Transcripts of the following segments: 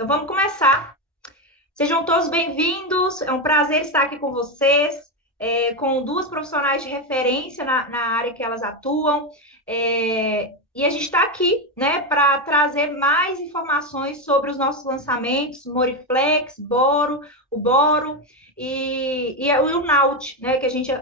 Então vamos começar. Sejam todos bem-vindos. É um prazer estar aqui com vocês, com duas profissionais de referência na área que elas atuam. E a gente está aqui, né, para trazer mais informações sobre os nossos lançamentos, Moriflex, o Boro e o Naut, né, que a gente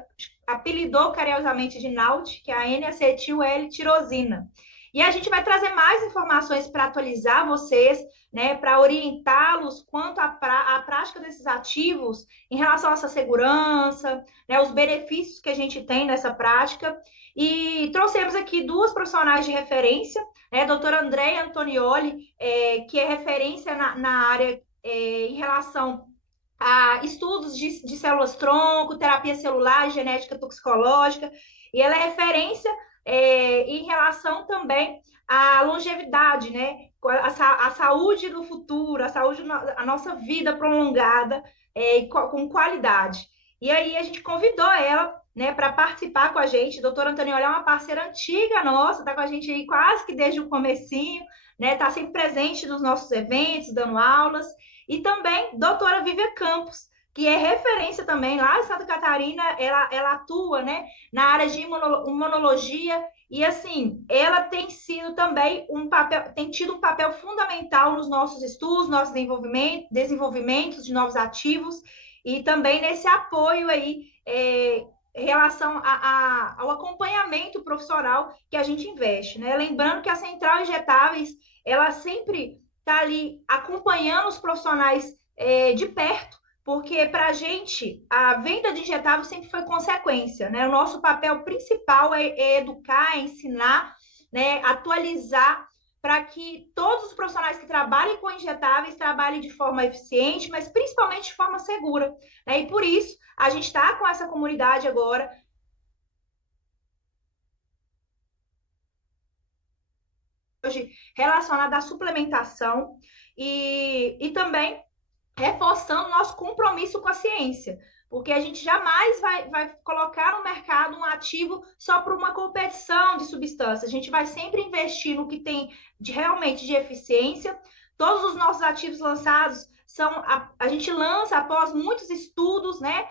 apelidou carinhosamente de Naut, que é a N-acetil L-tirosina. E a gente vai trazer mais informações para atualizar vocês, né, para orientá-los quanto à prática desses ativos em relação a essa segurança, né, os benefícios que a gente tem nessa prática. E trouxemos aqui duas profissionais de referência, né, a doutora Andréia Antonioli, que é referência na área em relação a estudos de células-tronco, terapia celular, genética toxicológica, e ela é referência em relação também à longevidade, né? A saúde do futuro, a nossa vida prolongada com qualidade. E aí a gente convidou ela, né, para participar com a gente. A doutora Antonioli é uma parceira antiga nossa, está com a gente aí quase que desde o comecinho, né? Está sempre presente nos nossos eventos, dando aulas. E também doutora Vívia Campos, que é referência também lá em Santa Catarina, ela atua, né, na área de imunologia e assim, ela tem sido também tem tido um papel fundamental nos nossos estudos, nossos desenvolvimentos de novos ativos e também nesse apoio aí em relação ao acompanhamento profissional que a gente investe, né? Lembrando que a Central Injetáveis, ela sempre está ali acompanhando os profissionais de perto, porque para a gente a venda de injetável sempre foi consequência, né? O nosso papel principal é educar, é ensinar, né? Atualizar para que todos os profissionais que trabalhem com injetáveis trabalhem de forma eficiente, mas principalmente de forma segura, né? E por isso a gente está com essa comunidade agora hoje relacionada à suplementação e também reforçando nosso compromisso com a ciência, porque a gente jamais vai colocar no mercado um ativo só para uma competição de substâncias. A gente vai sempre investir no que tem realmente de eficiência. Todos os nossos ativos lançados a gente lança após muitos estudos, né?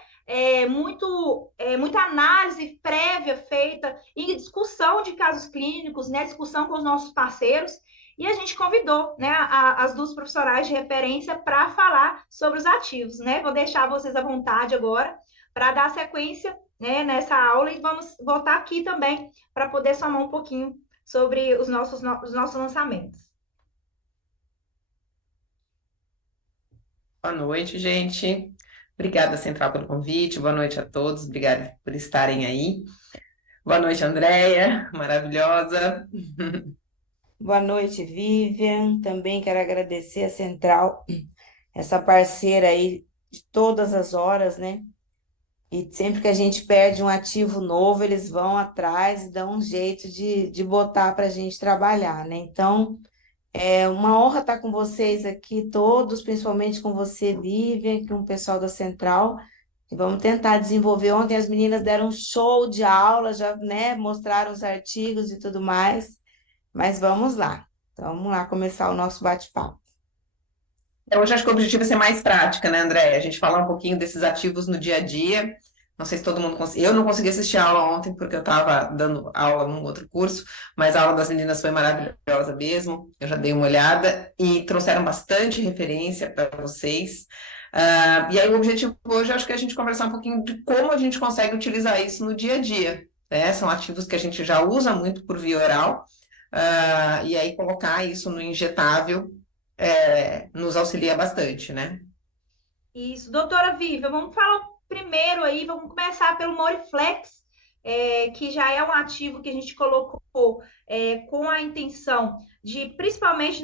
Muita análise prévia feita em discussão de casos clínicos, né? Discussão com os nossos parceiros. E a gente convidou, né, as duas profissionais de referência para falar sobre os ativos, né? Vou deixar vocês à vontade agora para dar sequência, né, nessa aula e vamos voltar aqui também para poder somar um pouquinho sobre os nossos lançamentos. Boa noite, gente. Obrigada, Central, pelo convite. Boa noite a todos. Obrigada por estarem aí. Boa noite, Andréia, maravilhosa. Boa noite, Vivian. Também quero agradecer a Central, essa parceira aí de todas as horas, né? E sempre que a gente perde um ativo novo, eles vão atrás e dão um jeito de botar para a gente trabalhar, né? Então, é uma honra estar com vocês aqui todos, principalmente com você, Vivian, com o pessoal da Central. E vamos tentar desenvolver. Ontem as meninas deram um show de aula, já, né, mostraram os artigos e tudo mais. Mas vamos lá. Então, vamos lá começar o nosso bate-papo. Então, hoje acho que o objetivo é ser mais prática, né, Andréia? A gente falar um pouquinho desses ativos no dia a dia. Não sei se todo mundo conseguiu. Eu não consegui assistir a aula ontem porque eu estava dando aula num outro curso, mas a aula das meninas foi maravilhosa mesmo. Eu já dei uma olhada e trouxeram bastante referência para vocês. E aí, o objetivo hoje, acho que é a gente conversar um pouquinho de como a gente consegue utilizar isso no dia a dia, né? São ativos que a gente já usa muito por via oral, e aí colocar isso no injetável nos auxilia bastante, né? Isso, doutora Viva, vamos falar primeiro aí, vamos começar pelo Moriflex, que já é um ativo que a gente colocou com a intenção de, principalmente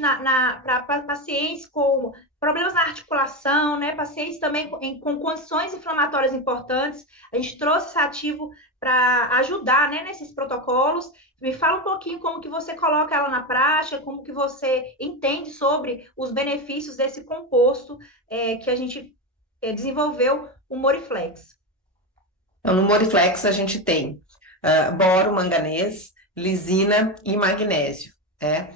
para pacientes com problemas na articulação, né? Pacientes também com condições inflamatórias importantes. A gente trouxe esse ativo para ajudar, né, nesses protocolos. Me fala um pouquinho como que você coloca ela na prática, como que você entende sobre os benefícios desse composto que a gente desenvolveu o Moriflex. Então, no Moriflex a gente tem boro, manganês, lisina e magnésio, né?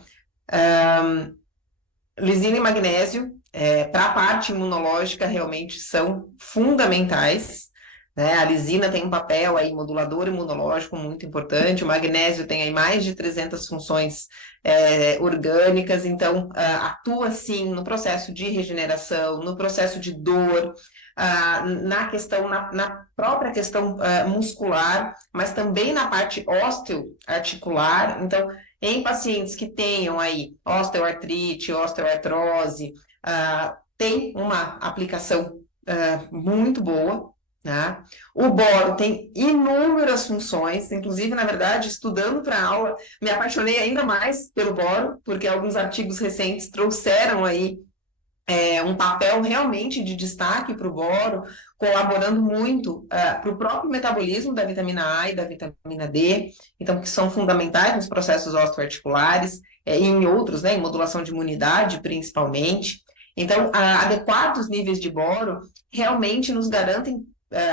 lisina e magnésio, para a parte imunológica, realmente são fundamentais, né? A lisina tem um papel aí modulador imunológico muito importante, o magnésio tem aí mais de 300 funções orgânicas, então atua sim no processo de regeneração, no processo de dor, na própria questão muscular, mas também na parte osteoarticular. Então, em pacientes que tenham aí osteoartrite, osteoartrose, tem uma aplicação muito boa, né? O boro tem inúmeras funções, inclusive, na verdade, estudando para a aula, me apaixonei ainda mais pelo boro, porque alguns artigos recentes trouxeram aí um papel realmente de destaque para o boro, colaborando muito para o próprio metabolismo da vitamina A e da vitamina D, então, que são fundamentais nos processos osteoarticulares e em outros, né, em modulação de imunidade, principalmente. Então, adequados níveis de boro realmente nos garantem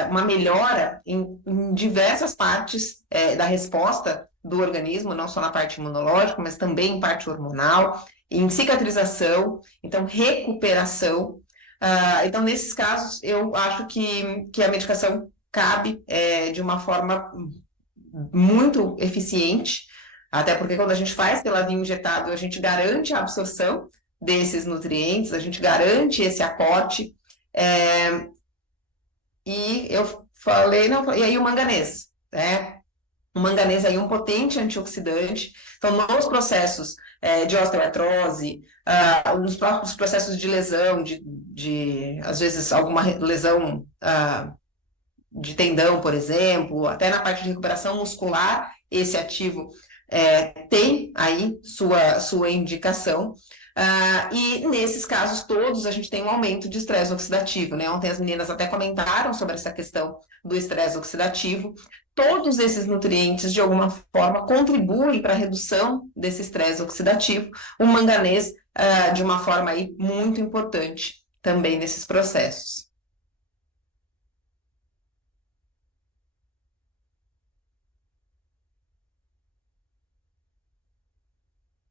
uma melhora em diversas partes da resposta do organismo, não só na parte imunológica, mas também em parte hormonal, em cicatrização, então recuperação. Então, nesses casos, eu acho que a medicação cabe de uma forma muito eficiente, até porque quando a gente faz pela via injetável, a gente garante a absorção desses nutrientes, a gente garante esse aporte. E eu falei, não, e aí o manganês, né? O manganês aí é um potente antioxidante. Então, nos processos de osteoartrose, nos próprios processos de lesão, às vezes alguma lesão de tendão, por exemplo, até na parte de recuperação muscular, esse ativo tem aí sua indicação. E nesses casos todos a gente tem um aumento de estresse oxidativo, né? Ontem as meninas até comentaram sobre essa questão do estresse oxidativo. Todos esses nutrientes, de alguma forma, contribuem para a redução desse estresse oxidativo. O manganês, de uma forma aí muito importante também nesses processos.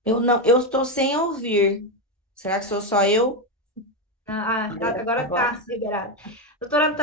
Eu estou sem ouvir. Será que sou só eu? Agora Agora? está liberado. Doutora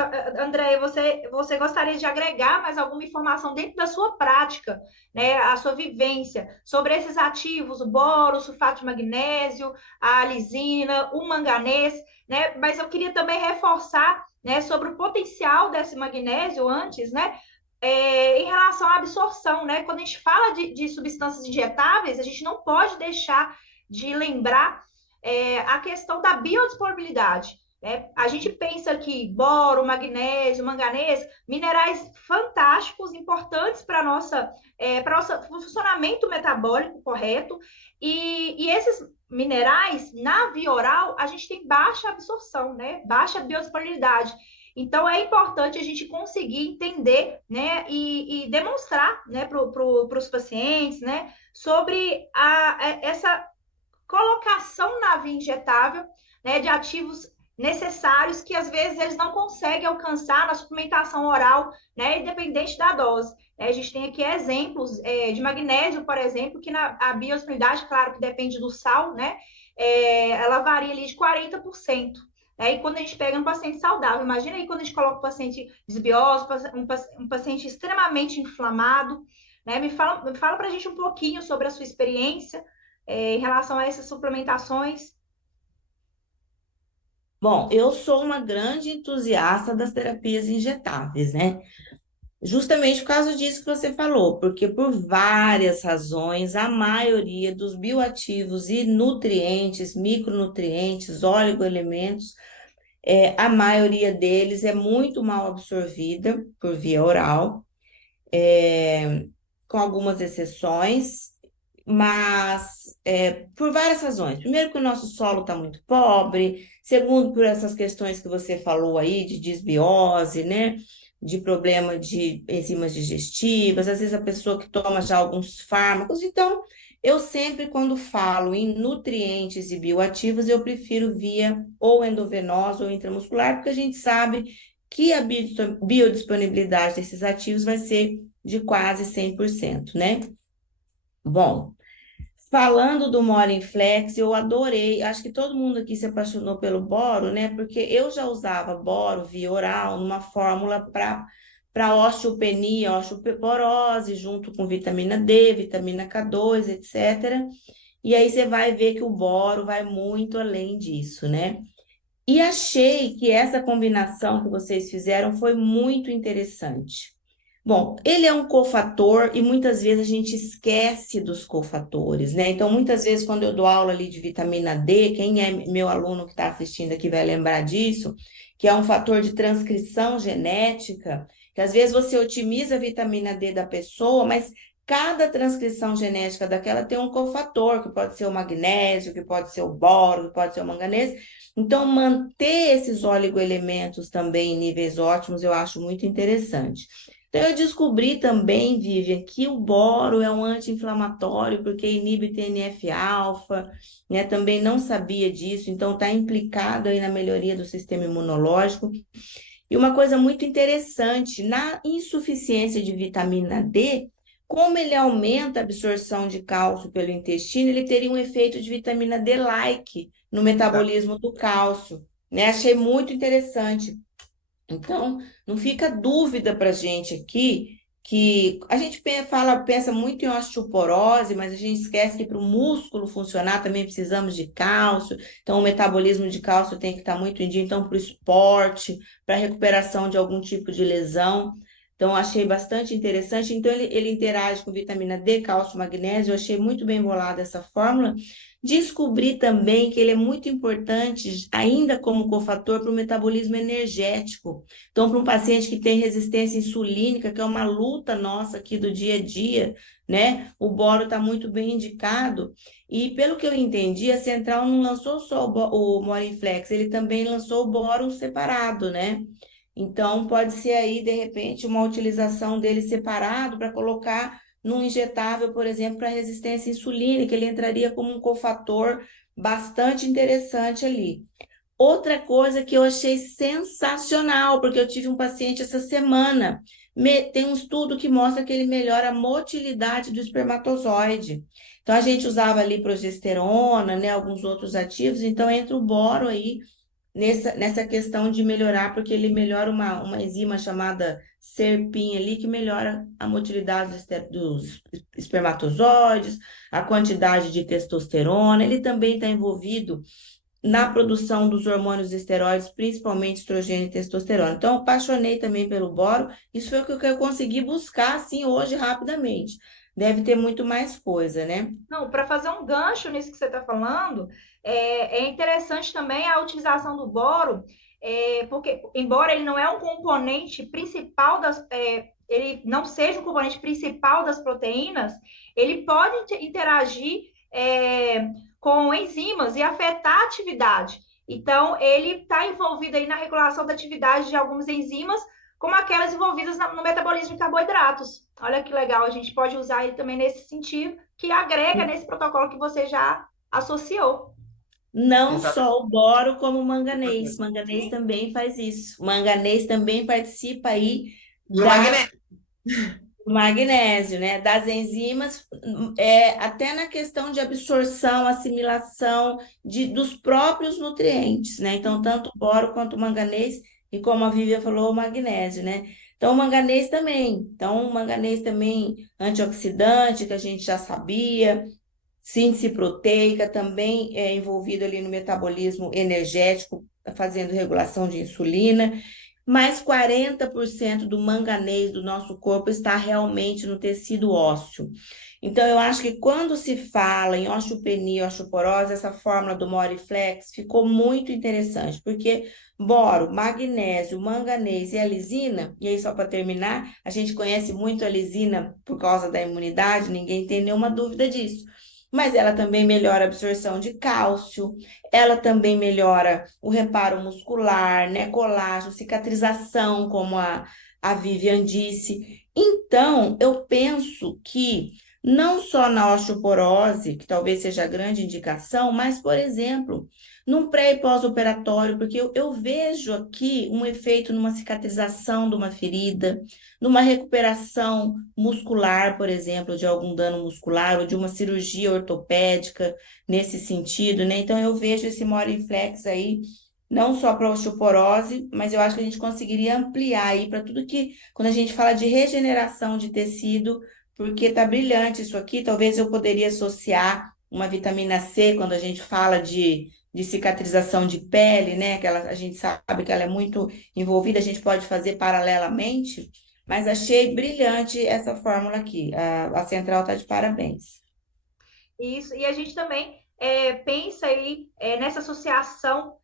Andréia, você gostaria de agregar mais alguma informação dentro da sua prática, né, a sua vivência, sobre esses ativos, o boro, o sulfato de magnésio, a lisina, o manganês, né? Mas eu queria também reforçar, né, sobre o potencial desse magnésio antes, né? Em relação à absorção, né? Quando a gente fala de substâncias injetáveis, a gente não pode deixar de lembrar a questão da biodisponibilidade. Né? A gente pensa que boro, magnésio, manganês, minerais fantásticos, importantes para nosso funcionamento metabólico correto, e esses minerais, na via oral, a gente tem baixa absorção, né? Baixa biodisponibilidade. Então, é importante a gente conseguir entender, né, e demonstrar, né, para os pacientes, né, sobre essa colocação na via injetável, né, de ativos necessários que às vezes eles não conseguem alcançar na suplementação oral, né, independente da dose. A gente tem aqui exemplos de magnésio, por exemplo, que a biodisponibilidade, claro que depende do sal, né, ela varia ali de 40%. E quando a gente pega um paciente saudável, imagina aí quando a gente coloca um paciente desbiose, um paciente extremamente inflamado, né? Me fala para a gente um pouquinho sobre a sua experiência em relação a essas suplementações. Bom, eu sou uma grande entusiasta das terapias injetáveis, né? Justamente por causa disso que você falou, porque por várias razões, a maioria dos bioativos e nutrientes, micronutrientes, oligoelementos, a maioria deles é muito mal absorvida por via oral, com algumas exceções, mas por várias razões. Primeiro, que o nosso solo está muito pobre. Segundo, por essas questões que você falou aí, de desbiose, né? De problema de enzimas digestivas, às vezes a pessoa que toma já alguns fármacos. Então, eu sempre, quando falo em nutrientes e bioativos, eu prefiro via ou endovenosa ou intramuscular, porque a gente sabe que a biodisponibilidade desses ativos vai ser de quase 100%, né? Bom, Falando do Morinflex, eu adorei. Acho que todo mundo aqui se apaixonou pelo boro, né? Porque eu já usava boro via oral numa fórmula para osteopenia, osteoporose, junto com vitamina D, vitamina K2, etc. E aí você vai ver que o boro vai muito além disso, né? E achei que essa combinação que vocês fizeram foi muito interessante. Bom, ele é um cofator e muitas vezes a gente esquece dos cofatores, né? Então, muitas vezes, quando eu dou aula ali de vitamina D, quem é meu aluno que está assistindo aqui vai lembrar disso, que é um fator de transcrição genética, que às vezes você otimiza a vitamina D da pessoa, mas cada transcrição genética daquela tem um cofator, que pode ser o magnésio, que pode ser o boro, que pode ser o manganês. Então, manter esses oligoelementos também em níveis ótimos, eu acho muito interessante. Então, eu descobri também, Vivian, que o boro é um anti-inflamatório, porque inibe TNF-alfa, né? Também não sabia disso, então está implicado aí na melhoria do sistema imunológico. E uma coisa muito interessante, na insuficiência de vitamina D, como ele aumenta a absorção de cálcio pelo intestino, ele teria um efeito de vitamina D-like no metabolismo do cálcio, né? Achei muito interessante. Então, não fica dúvida para a gente aqui que a gente pensa muito em osteoporose, mas a gente esquece que para o músculo funcionar também precisamos de cálcio. Então, o metabolismo de cálcio tem que estar muito em dia. Então, para o esporte, para a recuperação de algum tipo de lesão. Então, achei bastante interessante. Então, ele interage com vitamina D, cálcio, magnésio. Eu achei muito bem bolada essa fórmula. Descobri também que ele é muito importante, ainda como cofator, para o metabolismo energético. Então, para um paciente que tem resistência insulínica, que é uma luta nossa aqui do dia a dia, né? O boro está muito bem indicado. E pelo que eu entendi, a Central não lançou só o Morinflex, ele também lançou o boro separado, né? Então, pode ser aí, de repente, uma utilização dele separado para colocar num injetável, por exemplo, para resistência insulínica, ele entraria como um cofator bastante interessante ali. Outra coisa que eu achei sensacional, porque eu tive um paciente essa semana, tem um estudo que mostra que ele melhora a motilidade do espermatozoide. Então, a gente usava ali progesterona, né, alguns outros ativos, então entra o boro aí nessa questão de melhorar, porque ele melhora uma enzima chamada SERPIN ali, que melhora a motilidade dos espermatozoides, a quantidade de testosterona. Ele também está envolvido na produção dos hormônios esteroides, principalmente estrogênio e testosterona. Então, eu apaixonei também pelo boro. Isso foi o que eu consegui buscar, assim, hoje, rapidamente. Deve ter muito mais coisa, né? Não, para fazer um gancho nisso que você está falando, é interessante também a utilização do boro, porque, embora ele não é um componente principal ele não seja um componente principal das proteínas, ele pode interagir com enzimas e afetar a atividade. Então, ele está envolvido aí na regulação da atividade de algumas enzimas, como aquelas envolvidas no metabolismo de carboidratos. Olha que legal, a gente pode usar ele também nesse sentido, que agrega nesse protocolo que você já associou. Não Exatamente. só o boro, como o manganês. Manganês também faz isso. O manganês também participa aí E o magnésio. do magnésio, né? Das enzimas, até na questão de absorção, assimilação dos próprios nutrientes, né? Então, tanto o boro quanto o manganês, e como a Vivian falou, o magnésio, né? Então, o manganês também. Então, o manganês também antioxidante, que a gente já sabia. Síntese proteica também é envolvido ali no metabolismo energético, fazendo regulação de insulina. Mais 40% do manganês do nosso corpo está realmente no tecido ósseo. Então, eu acho que quando se fala em osteopenia, osteoporose, essa fórmula do Moriflex ficou muito interessante, porque boro, magnésio, manganês e a lisina, e aí só para terminar, a gente conhece muito a lisina por causa da imunidade, ninguém tem nenhuma dúvida disso. Mas ela também melhora a absorção de cálcio, ela também melhora o reparo muscular, né? Colágeno, cicatrização, como a Vivian disse. Então, eu penso que não só na osteoporose, que talvez seja a grande indicação, mas, por exemplo, num pré e pós-operatório, porque eu vejo aqui um efeito numa cicatrização de uma ferida, numa recuperação muscular, por exemplo, de algum dano muscular ou de uma cirurgia ortopédica nesse sentido, né? Então eu vejo esse Moriflex aí não só para osteoporose, mas eu acho que a gente conseguiria ampliar aí para tudo que, quando a gente fala de regeneração de tecido, porque tá brilhante isso aqui, talvez eu poderia associar uma vitamina C quando a gente fala de cicatrização de pele, né? Que ela, a gente sabe que ela é muito envolvida, a gente pode fazer paralelamente, mas achei brilhante essa fórmula aqui. A Central tá de parabéns. Isso, e a gente também pensa aí nessa associação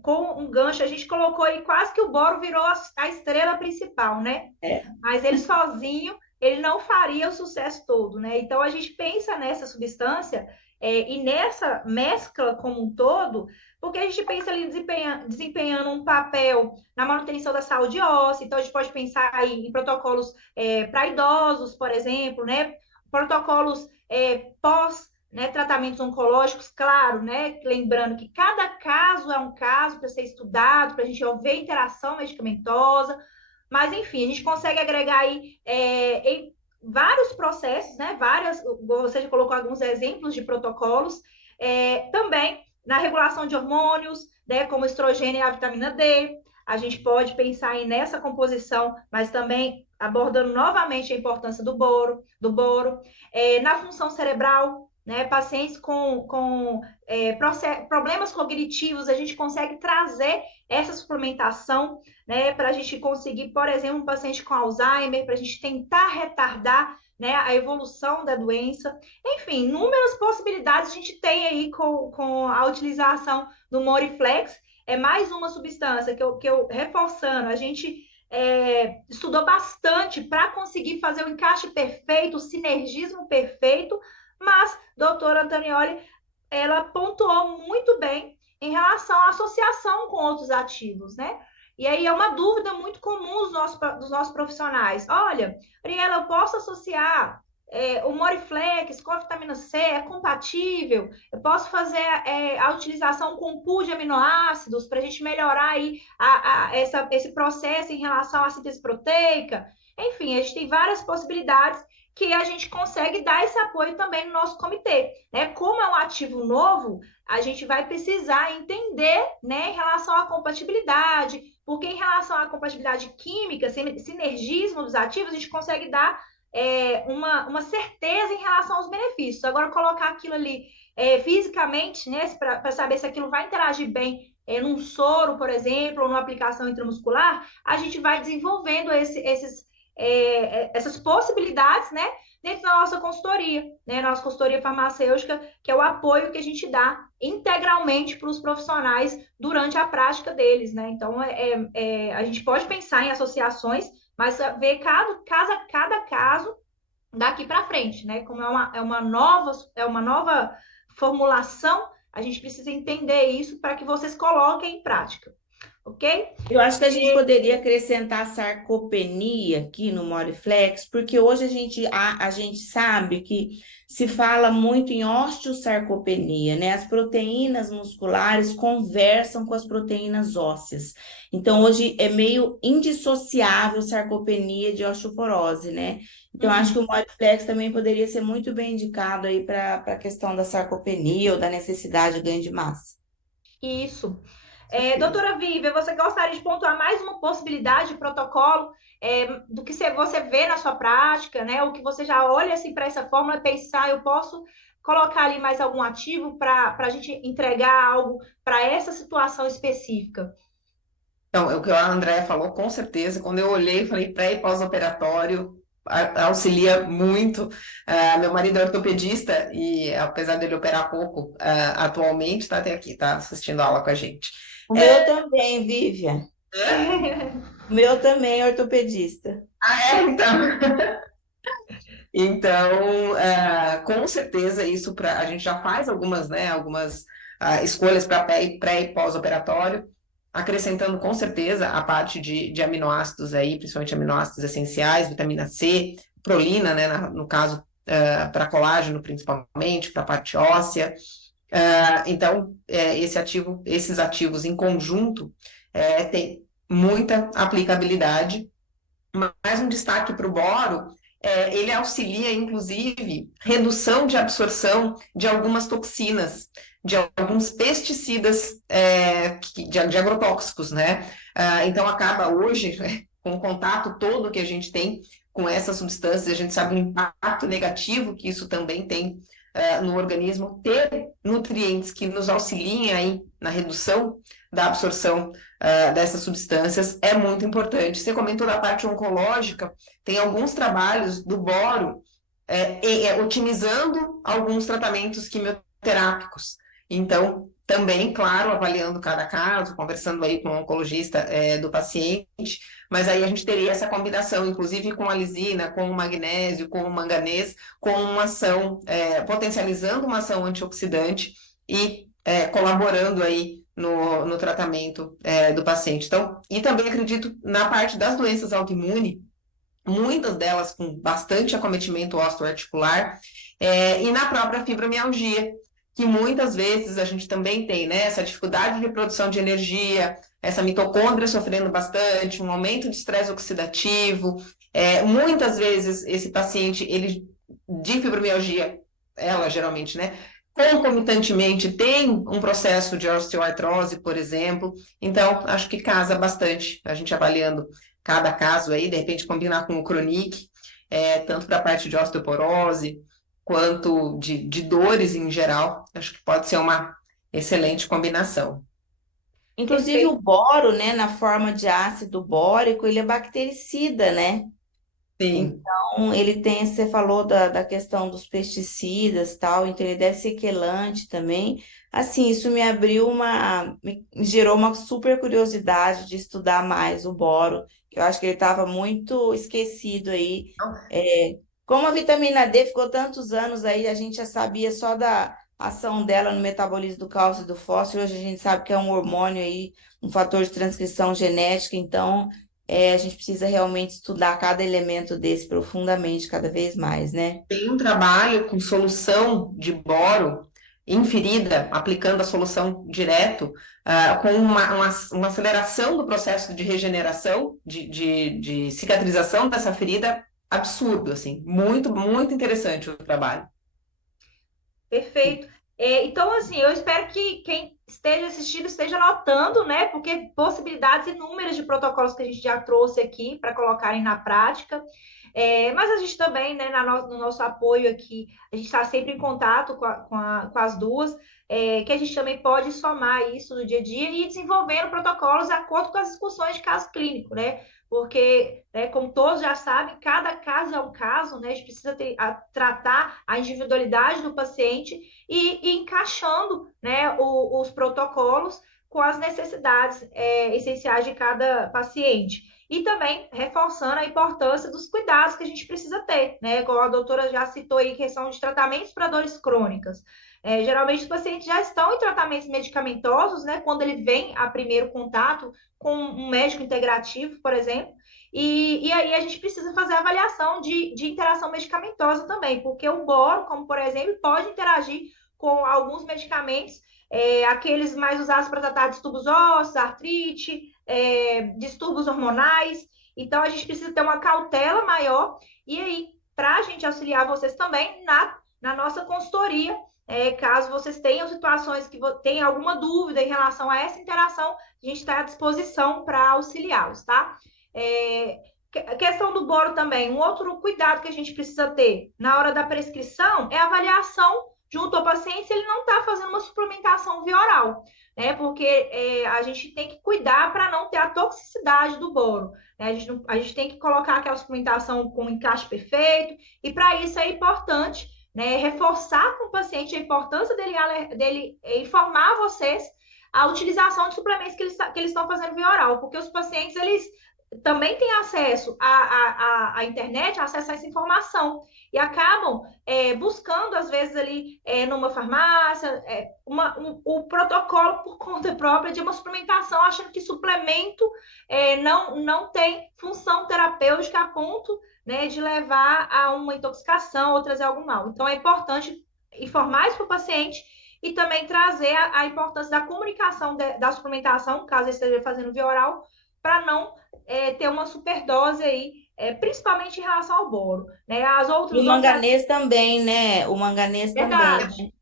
com um gancho. A gente colocou aí quase que o boro virou a estrela principal, né? É. Mas ele sozinho, ele não faria o sucesso todo, né? Então a gente pensa nessa substância e nessa mescla como um todo, porque a gente pensa ali desempenhando um papel na manutenção da saúde óssea. Então a gente pode pensar aí em protocolos para idosos, por exemplo, né? Protocolos pós, né, tratamentos oncológicos, claro, né? Lembrando que cada caso é um caso para ser estudado, para a gente ver interação medicamentosa, mas enfim, a gente consegue agregar aí em vários processos, né? Várias, você já colocou alguns exemplos de protocolos, também na regulação de hormônios, né? Como estrogênio e a vitamina D. A gente pode pensar aí nessa composição, mas também abordando novamente a importância do boro, na função cerebral, né? Pacientes com problemas cognitivos, a gente consegue trazer essa suplementação, né? Para a gente conseguir, por exemplo, um paciente com Alzheimer, para a gente tentar retardar, né, a evolução da doença. Enfim, inúmeras possibilidades a gente tem aí com a utilização do Moriflex. É mais uma substância que eu reforçando, a gente estudou bastante para conseguir fazer o encaixe perfeito, o sinergismo perfeito, mas doutora Antonioli, ela pontuou muito bem em relação à associação com outros ativos, né? E aí é uma dúvida muito comum dos nossos profissionais. Olha, Ariela, eu posso associar o Moriflex com a vitamina C? É compatível? Eu posso fazer a utilização com pool de aminoácidos para a gente melhorar aí esse processo em relação à síntese proteica? Enfim, a gente tem várias possibilidades que a gente consegue dar esse apoio também no nosso comitê, né? Como é um ativo novo, a gente vai precisar entender, né, em relação à compatibilidade, porque em relação à compatibilidade química, sinergismo dos ativos, a gente consegue dar uma certeza em relação aos benefícios. Agora, colocar aquilo ali fisicamente, né, para saber se aquilo vai interagir bem num soro, por exemplo, ou numa aplicação intramuscular, a gente vai desenvolvendo essas possibilidades, né, dentro da nossa consultoria, né, nossa consultoria farmacêutica, que é o apoio que a gente dá integralmente para os profissionais durante a prática deles, né? Então, a gente pode pensar em associações, mas ver cada caso daqui para frente, né? Como é uma nova formulação, a gente precisa entender isso para que vocês coloquem em prática, ok? Eu acho que a gente poderia acrescentar sarcopenia aqui no Moriflex, porque hoje a gente sabe que se fala muito em osteosarcopenia, né? As proteínas musculares conversam com as proteínas ósseas. Então, hoje é meio indissociável sarcopenia de osteoporose, né? Então, acho que o Moriflex também poderia ser muito bem indicado aí para a questão da sarcopenia ou da necessidade de ganho de massa. Isso. Doutora Vívia, você gostaria de pontuar mais uma possibilidade de protocolo do que você vê na sua prática, né? O que você já olha assim para essa fórmula e pensar, eu posso colocar ali mais algum ativo para a gente entregar algo para essa situação específica? Então, é o que a Andrea falou, com certeza. Quando eu olhei, falei pré e pós-operatório, auxilia muito. Meu marido é ortopedista e, apesar dele operar pouco, atualmente está até aqui, tá assistindo a aula com a gente. O meu também, Vivian. O meu também é ortopedista. Então. Então, com certeza, isso a gente já faz algumas, né, escolhas para pré e pós-operatório, acrescentando com certeza a parte de aminoácidos aí, principalmente aminoácidos essenciais, vitamina C, prolina, né, no caso, para colágeno principalmente, para a parte óssea. Então, esses ativos em conjunto têm muita aplicabilidade. Mais um destaque para o boro, ele auxilia, inclusive, redução de absorção de algumas toxinas, de alguns pesticidas de agrotóxicos, né? Então, acaba hoje, com o contato todo que a gente tem com essas substâncias, a gente sabe o impacto negativo que isso também tem no organismo, ter nutrientes que nos auxiliem aí na redução da absorção dessas substâncias é muito importante. Você comentou da parte oncológica, tem alguns trabalhos do boro otimizando alguns tratamentos quimioterápicos. Então, também, claro, avaliando cada caso, conversando aí com o oncologista do paciente, mas aí a gente teria essa combinação, inclusive com a lisina, com o magnésio, com o manganês, com uma ação, potencializando uma ação antioxidante e colaborando aí no tratamento do paciente. Então, e também acredito na parte das doenças autoimunes, muitas delas com bastante acometimento osteoarticular, e na própria fibromialgia, que muitas vezes a gente também tem, né, essa dificuldade de produção de energia, essa mitocôndria sofrendo bastante, um aumento de estresse oxidativo, muitas vezes esse paciente, ele de fibromialgia, ela geralmente, né, concomitantemente tem um processo de osteoartrose, por exemplo, então acho que casa bastante a gente avaliando cada caso aí, de repente combinar com o Chronic, tanto para a parte de osteoporose, quanto de dores em geral, acho que pode ser uma excelente combinação. Inclusive o boro, né, na forma de ácido bórico, ele é bactericida, né? Sim, Então, ele tem, você falou da questão dos pesticidas, tal, então ele deve ser quelante também. Assim, isso me gerou uma super curiosidade de estudar mais o boro, que eu acho que ele estava muito esquecido aí. Como a vitamina D ficou tantos anos aí, a gente já sabia só da ação dela no metabolismo do cálcio e do fósforo, hoje a gente sabe que é um hormônio aí, um fator de transcrição genética, então a gente precisa realmente estudar cada elemento desse profundamente, cada vez mais, né? tem um trabalho com solução de boro em ferida, aplicando a solução direto, com uma aceleração do processo de regeneração, de cicatrização dessa ferida, absurdo, assim, muito, muito interessante o trabalho. Perfeito. Então, assim, eu espero que quem esteja assistindo esteja anotando, né? Porque possibilidades inúmeras de protocolos que a gente já trouxe aqui para colocarem na prática. Mas a gente também, né, no nosso apoio aqui, a gente está sempre em contato com as duas, que a gente também pode somar isso no dia a dia e ir desenvolvendo protocolos de acordo com as discussões de caso clínico, né? Porque, né, como todos já sabem, cada caso é um caso, né? A gente precisa tratar a individualidade do paciente e encaixando, né, os protocolos com as necessidades essenciais de cada paciente. E também reforçando a importância dos cuidados que a gente precisa ter, né? Como a doutora já citou aí, questão de tratamentos para dores crônicas. Geralmente os pacientes já estão em tratamentos medicamentosos, né? Quando ele vem a primeiro contato com um médico integrativo, por exemplo, e aí a gente precisa fazer a avaliação de interação medicamentosa também, porque o boro, como por exemplo, pode interagir com alguns medicamentos, aqueles mais usados para tratar distúrbios ósseos, artrite, distúrbios hormonais. Então, a gente precisa ter uma cautela maior. E aí, para a gente auxiliar vocês também na nossa consultoria, caso vocês tenham situações que tenham alguma dúvida em relação a essa interação, a gente está à disposição para auxiliá-los, tá? A questão do boro também, um outro cuidado que a gente precisa ter na hora da prescrição é a avaliação junto ao paciente se ele não está fazendo uma suplementação via oral, né? Porque a gente tem que cuidar para não ter a toxicidade do boro, né? A gente tem que colocar aquela suplementação com encaixe perfeito, e para isso é importante, né, reforçar com o paciente a importância dele informar vocês a utilização de suplementos que eles estão fazendo via oral, porque os pacientes, eles também têm acesso à internet, acesso a essa informação, e acabam buscando, às vezes, ali numa farmácia, o protocolo por conta própria de uma suplementação, achando que suplemento não tem função terapêutica a ponto, né, de levar a uma intoxicação ou trazer algum mal. Então, é importante informar isso para o paciente e também trazer a importância da comunicação da suplementação, caso esteja fazendo via oral, para não ter uma superdose aí, principalmente em relação ao boro, né? As E o outras manganês também, né? O manganês também. verdade,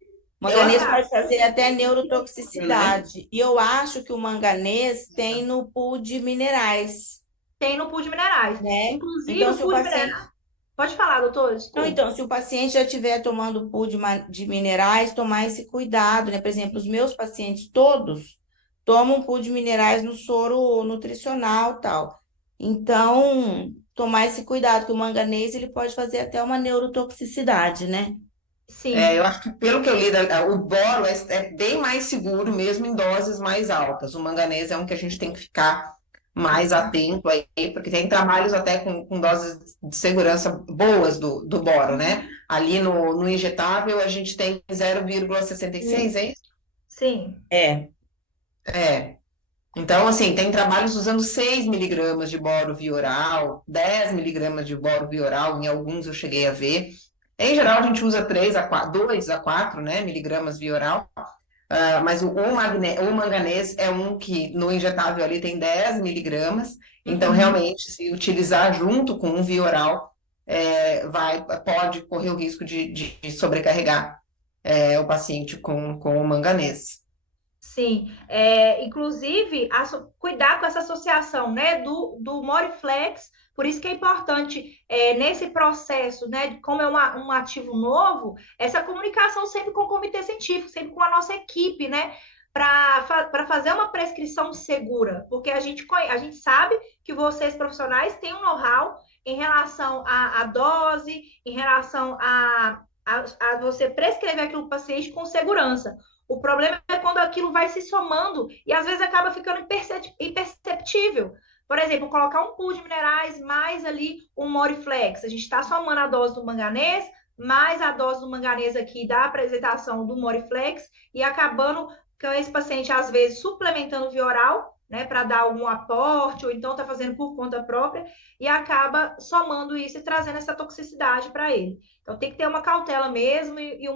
O Eu acho manganês verdade. pode fazer até que, né? neurotoxicidade. E eu acho que o manganês tem no pool de minerais, Tem no pool de minerais. né? Inclusive, Então, o se o pool de minerais. paciente. Pode falar, doutor, Não, desculpa. então, se o paciente já estiver tomando pool de minerais, tomar esse cuidado, né? Por exemplo, os meus pacientes todos tomam pool de minerais no soro nutricional, tal. Então, tomar esse cuidado, que o manganês ele pode fazer até uma neurotoxicidade, né? Eu Sim, acho que, pelo que eu li, o boro é bem mais seguro mesmo em doses mais altas. O manganês é um que a gente tem que ficar mais atento aí, porque tem trabalhos até com doses de segurança boas do boro, né? Ali no injetável a gente tem 0,66, é isso? sim. É. É. Então, assim, tem trabalhos usando 6 miligramas de boro via oral, 10 miligramas de boro via oral, em alguns eu cheguei a ver. Em geral, a gente usa 3 a 4, 2 a 4, né, miligramas via oral. Mas o manganês é um que no injetável ali tem 10 miligramas. Então, Uhum. realmente, se utilizar junto com um via oral, pode correr o risco de sobrecarregar o paciente com o manganês. Sim, inclusive cuidar com essa associação, né, do Moriflex, por isso que é importante nesse processo, né, como é um ativo novo, essa comunicação sempre com o comitê científico, sempre com a nossa equipe, né, para fazer uma prescrição segura, porque a gente sabe que vocês profissionais têm um know-how em relação à dose, em relação a você prescrever aquilo para o paciente com segurança. O problema é quando aquilo vai se somando e às vezes acaba ficando imperceptível. Por exemplo, colocar um pool de minerais mais ali um Moriflex. A gente está somando a dose do manganês, mais a dose do manganês aqui da apresentação do Moriflex e acabando com esse paciente, às vezes, suplementando via oral, né, para dar algum aporte, ou então está fazendo por conta própria, e acaba somando isso e trazendo essa toxicidade para ele. Então, tem que ter uma cautela mesmo e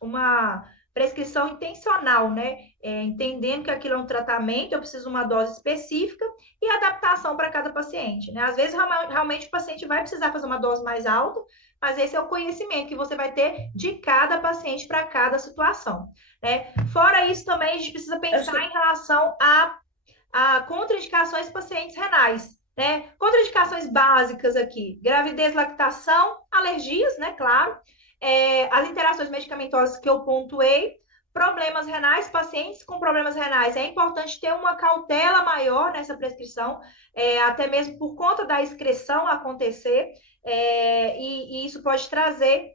uma prescrição intencional, né? Entendendo que aquilo é um tratamento, eu preciso de uma dose específica e adaptação para cada paciente, né? Às vezes, realmente, o paciente vai precisar fazer uma dose mais alta, mas esse é o conhecimento que você vai ter de cada paciente para cada situação, né? Fora isso, também a gente precisa Acho pensar que em relação a contraindicações pacientes renais, né? Contraindicações básicas aqui: gravidez, lactação, alergias, né? Claro, as interações medicamentosas que eu pontuei, problemas renais, pacientes com problemas renais. É importante ter uma cautela maior nessa prescrição, até mesmo por conta da excreção acontecer, e isso pode trazer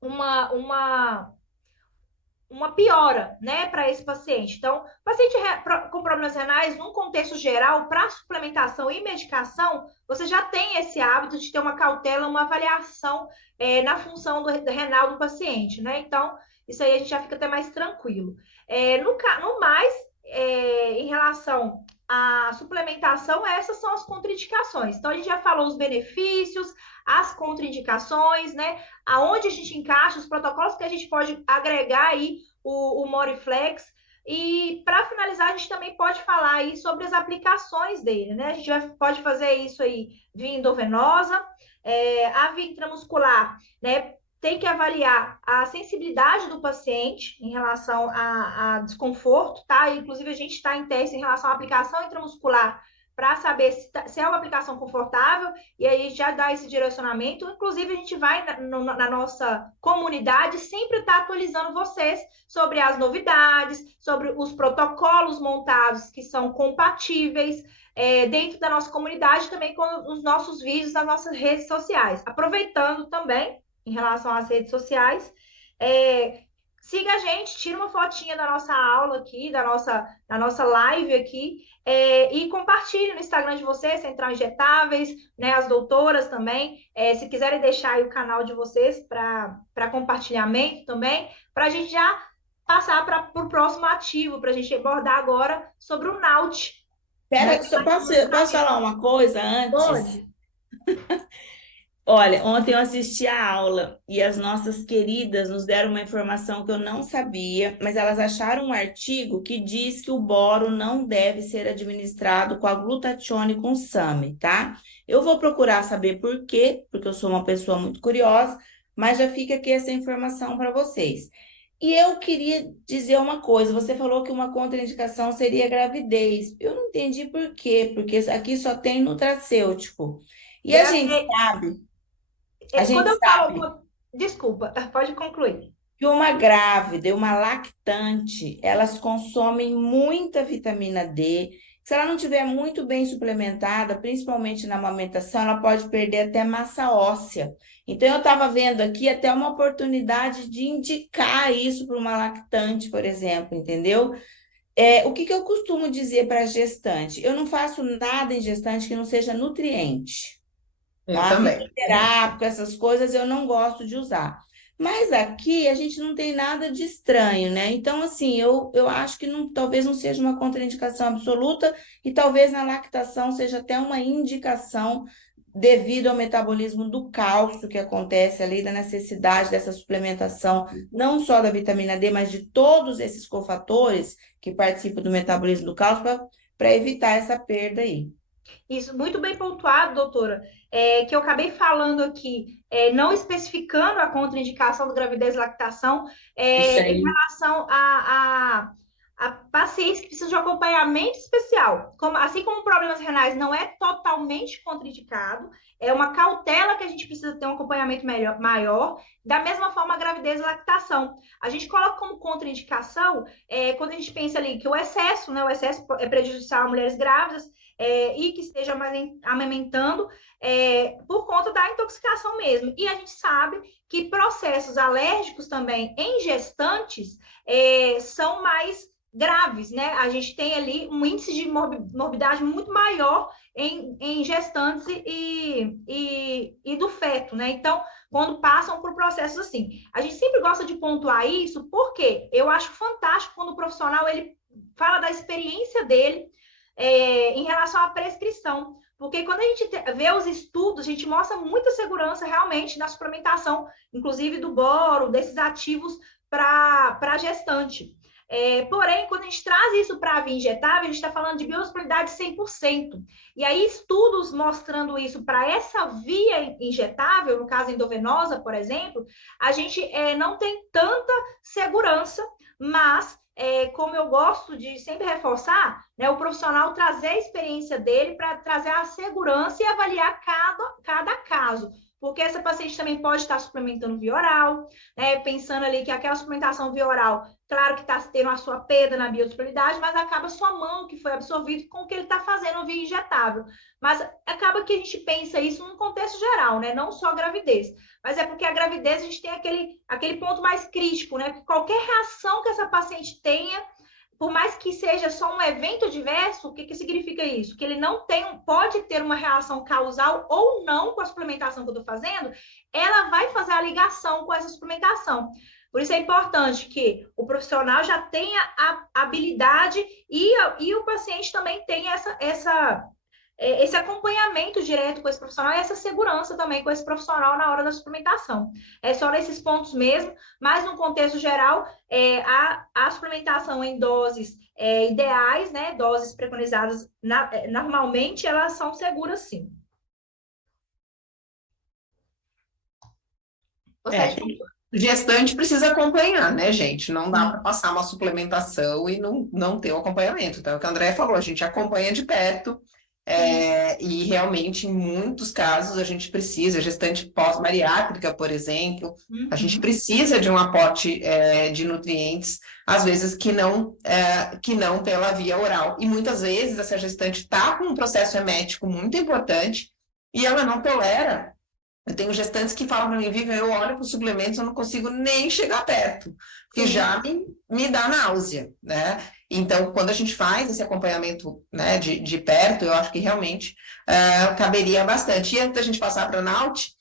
uma uma piora, né, para esse paciente. Então, paciente com problemas renais, num contexto geral, para suplementação e medicação, você já tem esse hábito de ter uma cautela, uma avaliação na função do renal do paciente, né? Então, isso aí a gente já fica até mais tranquilo. No mais, em relação à suplementação, essas são as contraindicações. Então, a gente já falou os benefícios, as contraindicações, né? Aonde a gente encaixa, os protocolos que a gente pode agregar aí o Moriflex. E para finalizar, a gente também pode falar aí sobre as aplicações dele, né? A gente pode fazer isso aí via endovenosa, a via intramuscular, né? Tem que avaliar a sensibilidade do paciente em relação a desconforto, tá? Inclusive, a gente está em teste em relação à aplicação intramuscular para saber se é uma aplicação confortável, e aí já dá esse direcionamento. Inclusive, a gente vai na nossa comunidade sempre estar atualizando vocês sobre as novidades, sobre os protocolos montados que são compatíveis dentro da nossa comunidade, também com os nossos vídeos nas nossas redes sociais. Aproveitando também, em relação às redes sociais, siga a gente, tira uma fotinha da nossa aula aqui, da nossa live aqui, e compartilhe no Instagram de vocês, Central Injetáveis, né, as doutoras também, se quiserem deixar aí o canal de vocês para compartilhamento também, para a gente já passar para o próximo ativo, para a gente abordar agora sobre o NAUT, né, Pera, que é só mais um posso falar medicamento. uma coisa antes? Pode? Olha, ontem eu assisti a aula e as nossas queridas nos deram uma informação que eu não sabia, mas elas acharam um artigo que diz que o boro não deve ser administrado com a glutatione com SAMe, tá? Eu vou procurar saber por quê, porque eu sou uma pessoa muito curiosa, mas já fica aqui essa informação para vocês. E eu queria dizer uma coisa, você falou que uma contraindicação seria gravidez. Eu não entendi por quê, porque aqui só tem nutracêutico. E a gente Gravidez, sabe a quando gente eu falo, sabe desculpa, pode concluir. que uma grávida e uma lactante, elas consomem muita vitamina D. Se ela não tiver muito bem suplementada, principalmente na amamentação, ela pode perder até massa óssea. Então, eu estava vendo aqui até uma oportunidade de indicar isso para uma lactante, por exemplo, entendeu? O que que eu costumo dizer para a gestante? Eu não faço nada em gestante que não seja nutriente. Eu Tá? também. Fitoterápico, essas coisas eu não gosto de usar. Mas aqui a gente não tem nada de estranho, né? Então, assim, eu acho que não, talvez não seja uma contraindicação absoluta e talvez na lactação seja até uma indicação devido ao metabolismo do cálcio que acontece ali, da necessidade dessa suplementação, não só da vitamina D, mas de todos esses cofatores que participam do metabolismo do cálcio para evitar essa perda aí. Isso, muito bem pontuado, doutora, que eu acabei falando aqui, não especificando a contraindicação da gravidez e lactação, Isso em aí. relação a pacientes que precisam de um acompanhamento especial. Assim como problemas renais não é totalmente contraindicado, é uma cautela que a gente precisa ter um acompanhamento maior, da mesma forma a gravidez e lactação. A gente coloca como contraindicação quando a gente pensa ali que o excesso, né, o excesso é prejudicial a mulheres grávidas, e que esteja amamentando por conta da intoxicação mesmo. E a gente sabe que processos alérgicos também em gestantes são mais graves, né? A gente tem ali um índice de morbidade muito maior em gestantes e do feto, né? Então, quando passam por processos assim. A gente sempre gosta de pontuar isso, porque eu acho fantástico quando o profissional ele fala da experiência dele em relação à prescrição. Porque quando a gente vê os estudos, a gente mostra muita segurança realmente na suplementação, inclusive do boro, desses ativos para a gestante. Porém, quando a gente traz isso para a via injetável, a gente está falando de biodisponibilidade 100%. E aí, estudos mostrando isso para essa via injetável, no caso endovenosa, por exemplo, a gente não tem tanta segurança, mas como eu gosto de sempre reforçar, né, o profissional trazer a experiência dele para trazer a segurança e avaliar cada caso. Porque essa paciente também pode estar suplementando via oral, né, pensando ali que aquela suplementação via oral, claro que está tendo a sua perda na biodisponibilidade, mas acaba somando o que foi absorvido com o que ele está fazendo via injetável. Mas acaba que a gente pensa isso num contexto geral, né, não só a gravidez. Mas é porque a gravidez a gente tem aquele ponto mais crítico, né? Que qualquer reação que essa paciente tenha, por mais que seja só um evento diverso, o que significa isso? Que ele não pode ter uma reação causal ou não com a suplementação que eu estou fazendo, ela vai fazer a ligação com essa suplementação. Por isso é importante que o profissional já tenha a habilidade e o paciente também tenha esse acompanhamento direto com esse profissional e essa segurança também com esse profissional na hora da suplementação. É só nesses pontos mesmo, mas no contexto geral, a suplementação em doses ideais, né, doses preconizadas normalmente, elas são seguras sim. Gestante precisa acompanhar, né, gente? Não dá para passar uma suplementação e não ter o acompanhamento. Então, é o que a André falou, a gente acompanha de perto. E realmente, em muitos casos, a gente precisa, gestante pós-bariátrica, por exemplo, a gente precisa de um aporte de nutrientes, às vezes que não pela via oral. E muitas vezes essa gestante está com um processo emético muito importante e ela não tolera. Eu tenho gestantes que falam para mim, Vivian, eu olho para os suplementos, eu não consigo nem chegar perto, porque já me dá náusea, né? Então, quando a gente faz esse acompanhamento, né, de perto, eu acho que realmente caberia bastante. E antes da gente passar para a Naut,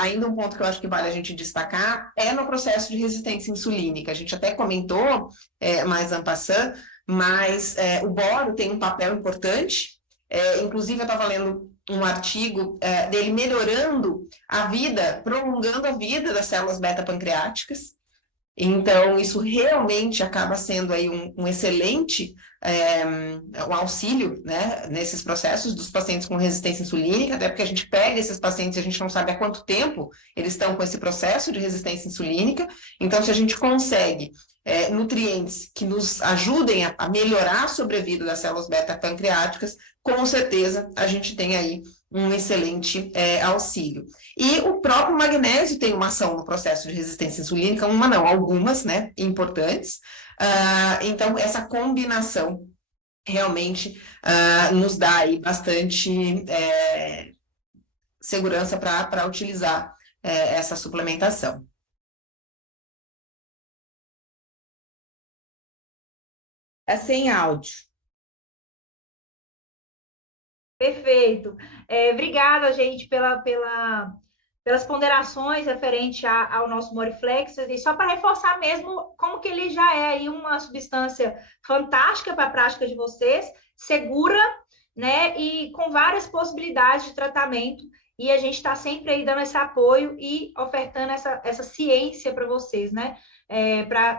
ainda um ponto que eu acho que vale a gente destacar é no processo de resistência insulínica. A gente até comentou mais en passant, mas o boro tem um papel importante. Inclusive, eu estava lendo um artigo dele melhorando a vida, prolongando a vida das células beta-pancreáticas. Então, isso realmente acaba sendo aí um excelente um auxílio, né, nesses processos dos pacientes com resistência insulínica, até porque a gente pega esses pacientes e a gente não sabe há quanto tempo eles estão com esse processo de resistência insulínica. Então, se a gente consegue nutrientes que nos ajudem a melhorar a sobrevida das células beta-pancreáticas, com certeza a gente tem aí um excelente auxílio. E o próprio magnésio tem uma ação no processo de resistência insulínica, uma não, algumas, né, importantes. Então, essa combinação realmente nos dá aí bastante segurança para utilizar essa suplementação. Tá sem áudio. Perfeito. Obrigada, gente, pelas ponderações referente ao nosso Moriflex. E só para reforçar mesmo como que ele já é aí uma substância fantástica para a prática de vocês, segura, né, e com várias possibilidades de tratamento. E a gente está sempre aí dando esse apoio e ofertando essa ciência para vocês, né?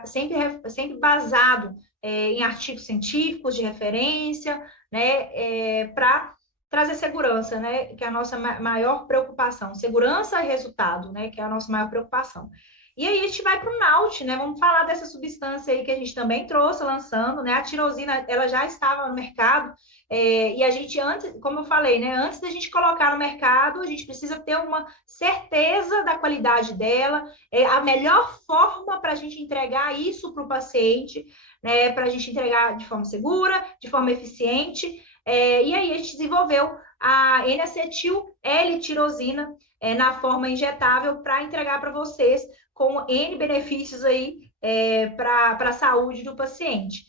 Sempre basado em artigos científicos de referência, né? Para trazer segurança, né? Que é a nossa maior preocupação. Segurança e resultado, né? Que é a nossa maior preocupação. E aí a gente vai para o NAUT, né? Vamos falar dessa substância aí que a gente também trouxe, lançando, né? A tirosina, ela já estava no mercado, e a gente antes, como eu falei, né? Antes da gente colocar no mercado, a gente precisa ter uma certeza da qualidade dela, a melhor forma para a gente entregar isso para o paciente, né? Para a gente entregar de forma segura, de forma eficiente. E aí a gente desenvolveu a N-acetil L-tirosina na forma injetável para entregar para vocês com N benefícios aí para a saúde do paciente.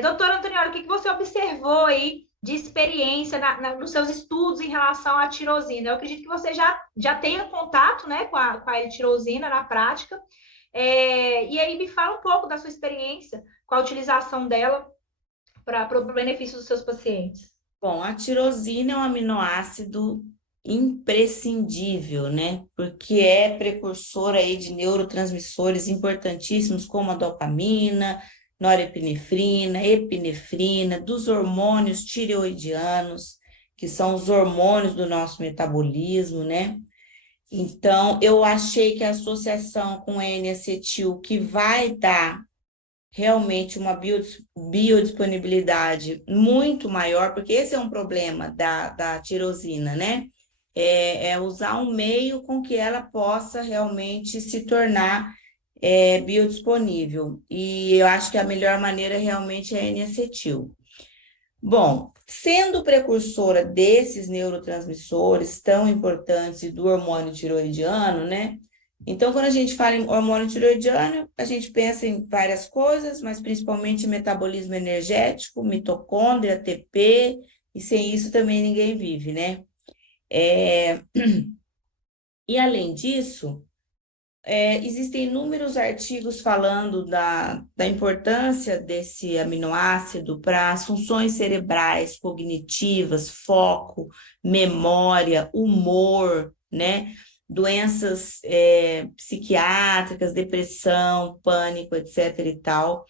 Doutora Antonioli, o que você observou aí de experiência nos seus estudos em relação à tirosina? Eu acredito que você já tenha contato, né, com a L-tirosina na prática. E aí me fala um pouco da sua experiência com a utilização dela para o benefício dos seus pacientes. Bom, a tirosina é um aminoácido imprescindível, né? Porque é precursor aí de neurotransmissores importantíssimos como a dopamina, norepinefrina, epinefrina, dos hormônios tireoidianos, que são os hormônios do nosso metabolismo, né? Então, eu achei que a associação com N-acetil, que vai dar realmente uma biodisponibilidade muito maior, porque esse é um problema da tirosina, né? Usar um meio com que ela possa realmente se tornar biodisponível. E eu acho que a melhor maneira realmente é N-acetil. Bom, sendo precursora desses neurotransmissores tão importantes e do hormônio tiroidiano, né? Então, quando a gente fala em hormônio tiroidiano, a gente pensa em várias coisas, mas principalmente metabolismo energético, mitocôndria, ATP, e sem isso também ninguém vive, né? E além disso, existem inúmeros artigos falando da importância desse aminoácido para as funções cerebrais, cognitivas, foco, memória, humor, né? Doenças psiquiátricas, depressão, pânico, etc. e tal.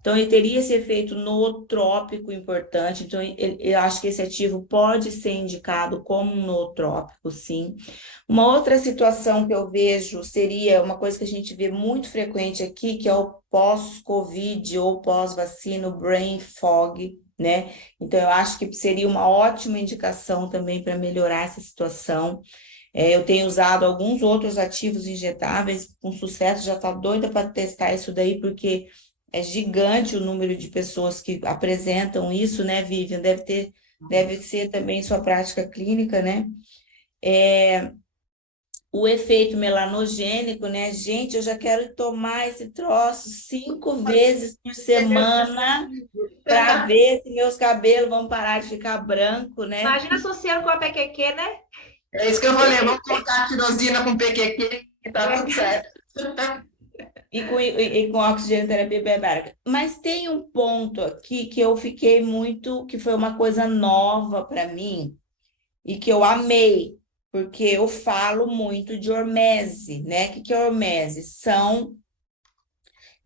Então, ele teria esse efeito nootrópico importante. Então, eu acho que esse ativo pode ser indicado como um nootrópico, sim. Uma outra situação que eu vejo seria uma coisa que a gente vê muito frequente aqui, que é o pós-Covid ou pós-vacina, o brain fog, né? Então, eu acho que seria uma ótima indicação também para melhorar essa situação. Eu tenho usado alguns outros ativos injetáveis com sucesso, já está doida para testar isso daí, porque é gigante o número de pessoas que apresentam isso, né, Vivian? Deve ser também sua prática clínica, né? O efeito melanogênico, né? Gente, eu já quero tomar esse troço 5 vezes por semana para ver se meus cabelos vão parar de ficar branco, né? Imagina associando com a PQQ, né? É isso que eu falei, vamos colocar a tirosina com PQQ, que tá tudo certo. E com oxigenoterapia hiperbárica. Mas tem um ponto aqui que eu fiquei muito, que foi uma coisa nova para mim, e que eu amei, porque eu falo muito de hormese, né? O que é hormese? São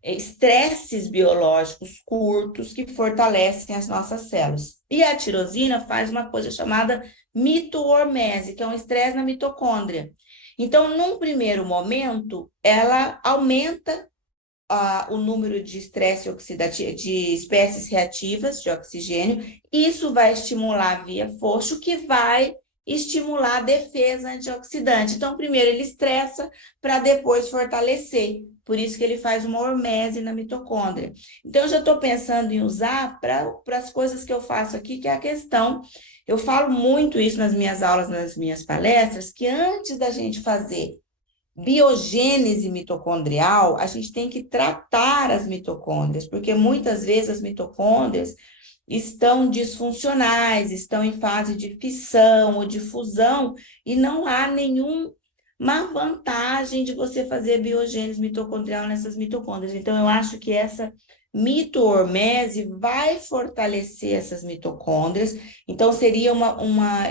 estresses biológicos curtos que fortalecem as nossas células. E a tirosina faz uma coisa chamada mito-hormese, que é um estresse na mitocôndria. Então, num primeiro momento, ela aumenta o número de estresse oxidativo, de espécies reativas de oxigênio. Isso vai estimular via fosfo, que vai estimular a defesa antioxidante. Então, primeiro ele estressa para depois fortalecer. Por isso que ele faz uma hormese na mitocôndria. Então, eu já estou pensando em usar para as coisas que eu faço aqui, que é a questão. Eu falo muito isso nas minhas aulas, nas minhas palestras, que antes da gente fazer biogênese mitocondrial, a gente tem que tratar as mitocôndrias, porque muitas vezes as mitocôndrias estão disfuncionais, estão em fase de fissão ou de fusão, e não há nenhuma vantagem de você fazer biogênese mitocondrial nessas mitocôndrias. Então, eu acho que essa mito-hormese vai fortalecer essas mitocôndrias. Então, seria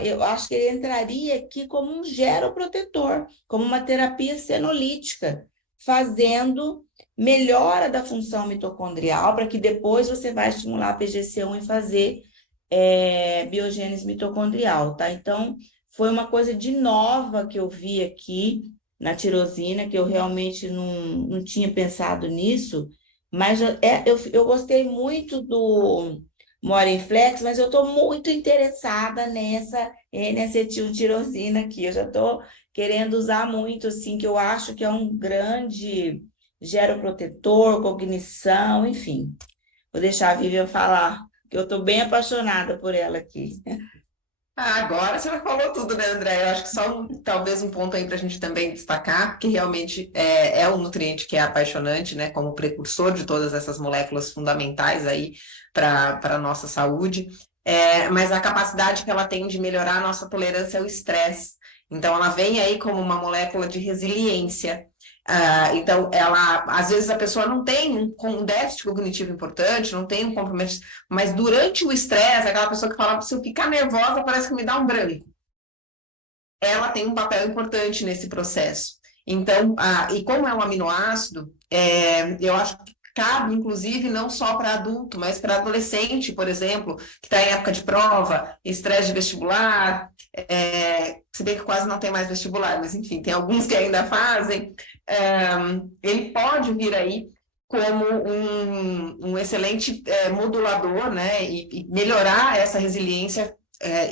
eu acho que ele entraria aqui como um geroprotetor, como uma terapia senolítica, fazendo melhora da função mitocondrial, para que depois você vai estimular a PGC1 e fazer biogênese mitocondrial, tá? Então, foi uma coisa de nova que eu vi aqui na tirosina, que eu realmente não tinha pensado nisso, mas eu gostei muito do Morinflex, mas eu estou muito interessada nessa N-acetiltirosina aqui. Eu já estou querendo usar muito, assim, que eu acho que é um grande geroprotetor, cognição, enfim. Vou deixar a Vivian falar, que eu estou bem apaixonada por ela aqui. Agora você já falou tudo, né, André? Eu acho que só talvez um ponto aí para a gente também destacar, que realmente é um nutriente que é apaixonante, né, como precursor de todas essas moléculas fundamentais aí para a nossa saúde, mas a capacidade que ela tem de melhorar a nossa tolerância ao estresse. Então, ela vem aí como uma molécula de resiliência. Então, às vezes a pessoa não tem um déficit cognitivo importante, não tem um comprometimento, mas durante o estresse, aquela pessoa que fala, se eu ficar nervosa, parece que me dá um branco. Ela tem um papel importante nesse processo. Então, e como é um aminoácido, eu acho que cabe, inclusive, não só para adulto, mas para adolescente, por exemplo, que está em época de prova, estresse de vestibular, se bem que quase não tem mais vestibular, mas enfim, tem alguns que ainda fazem, ele pode vir aí como um excelente modulador, né, e melhorar essa resiliência,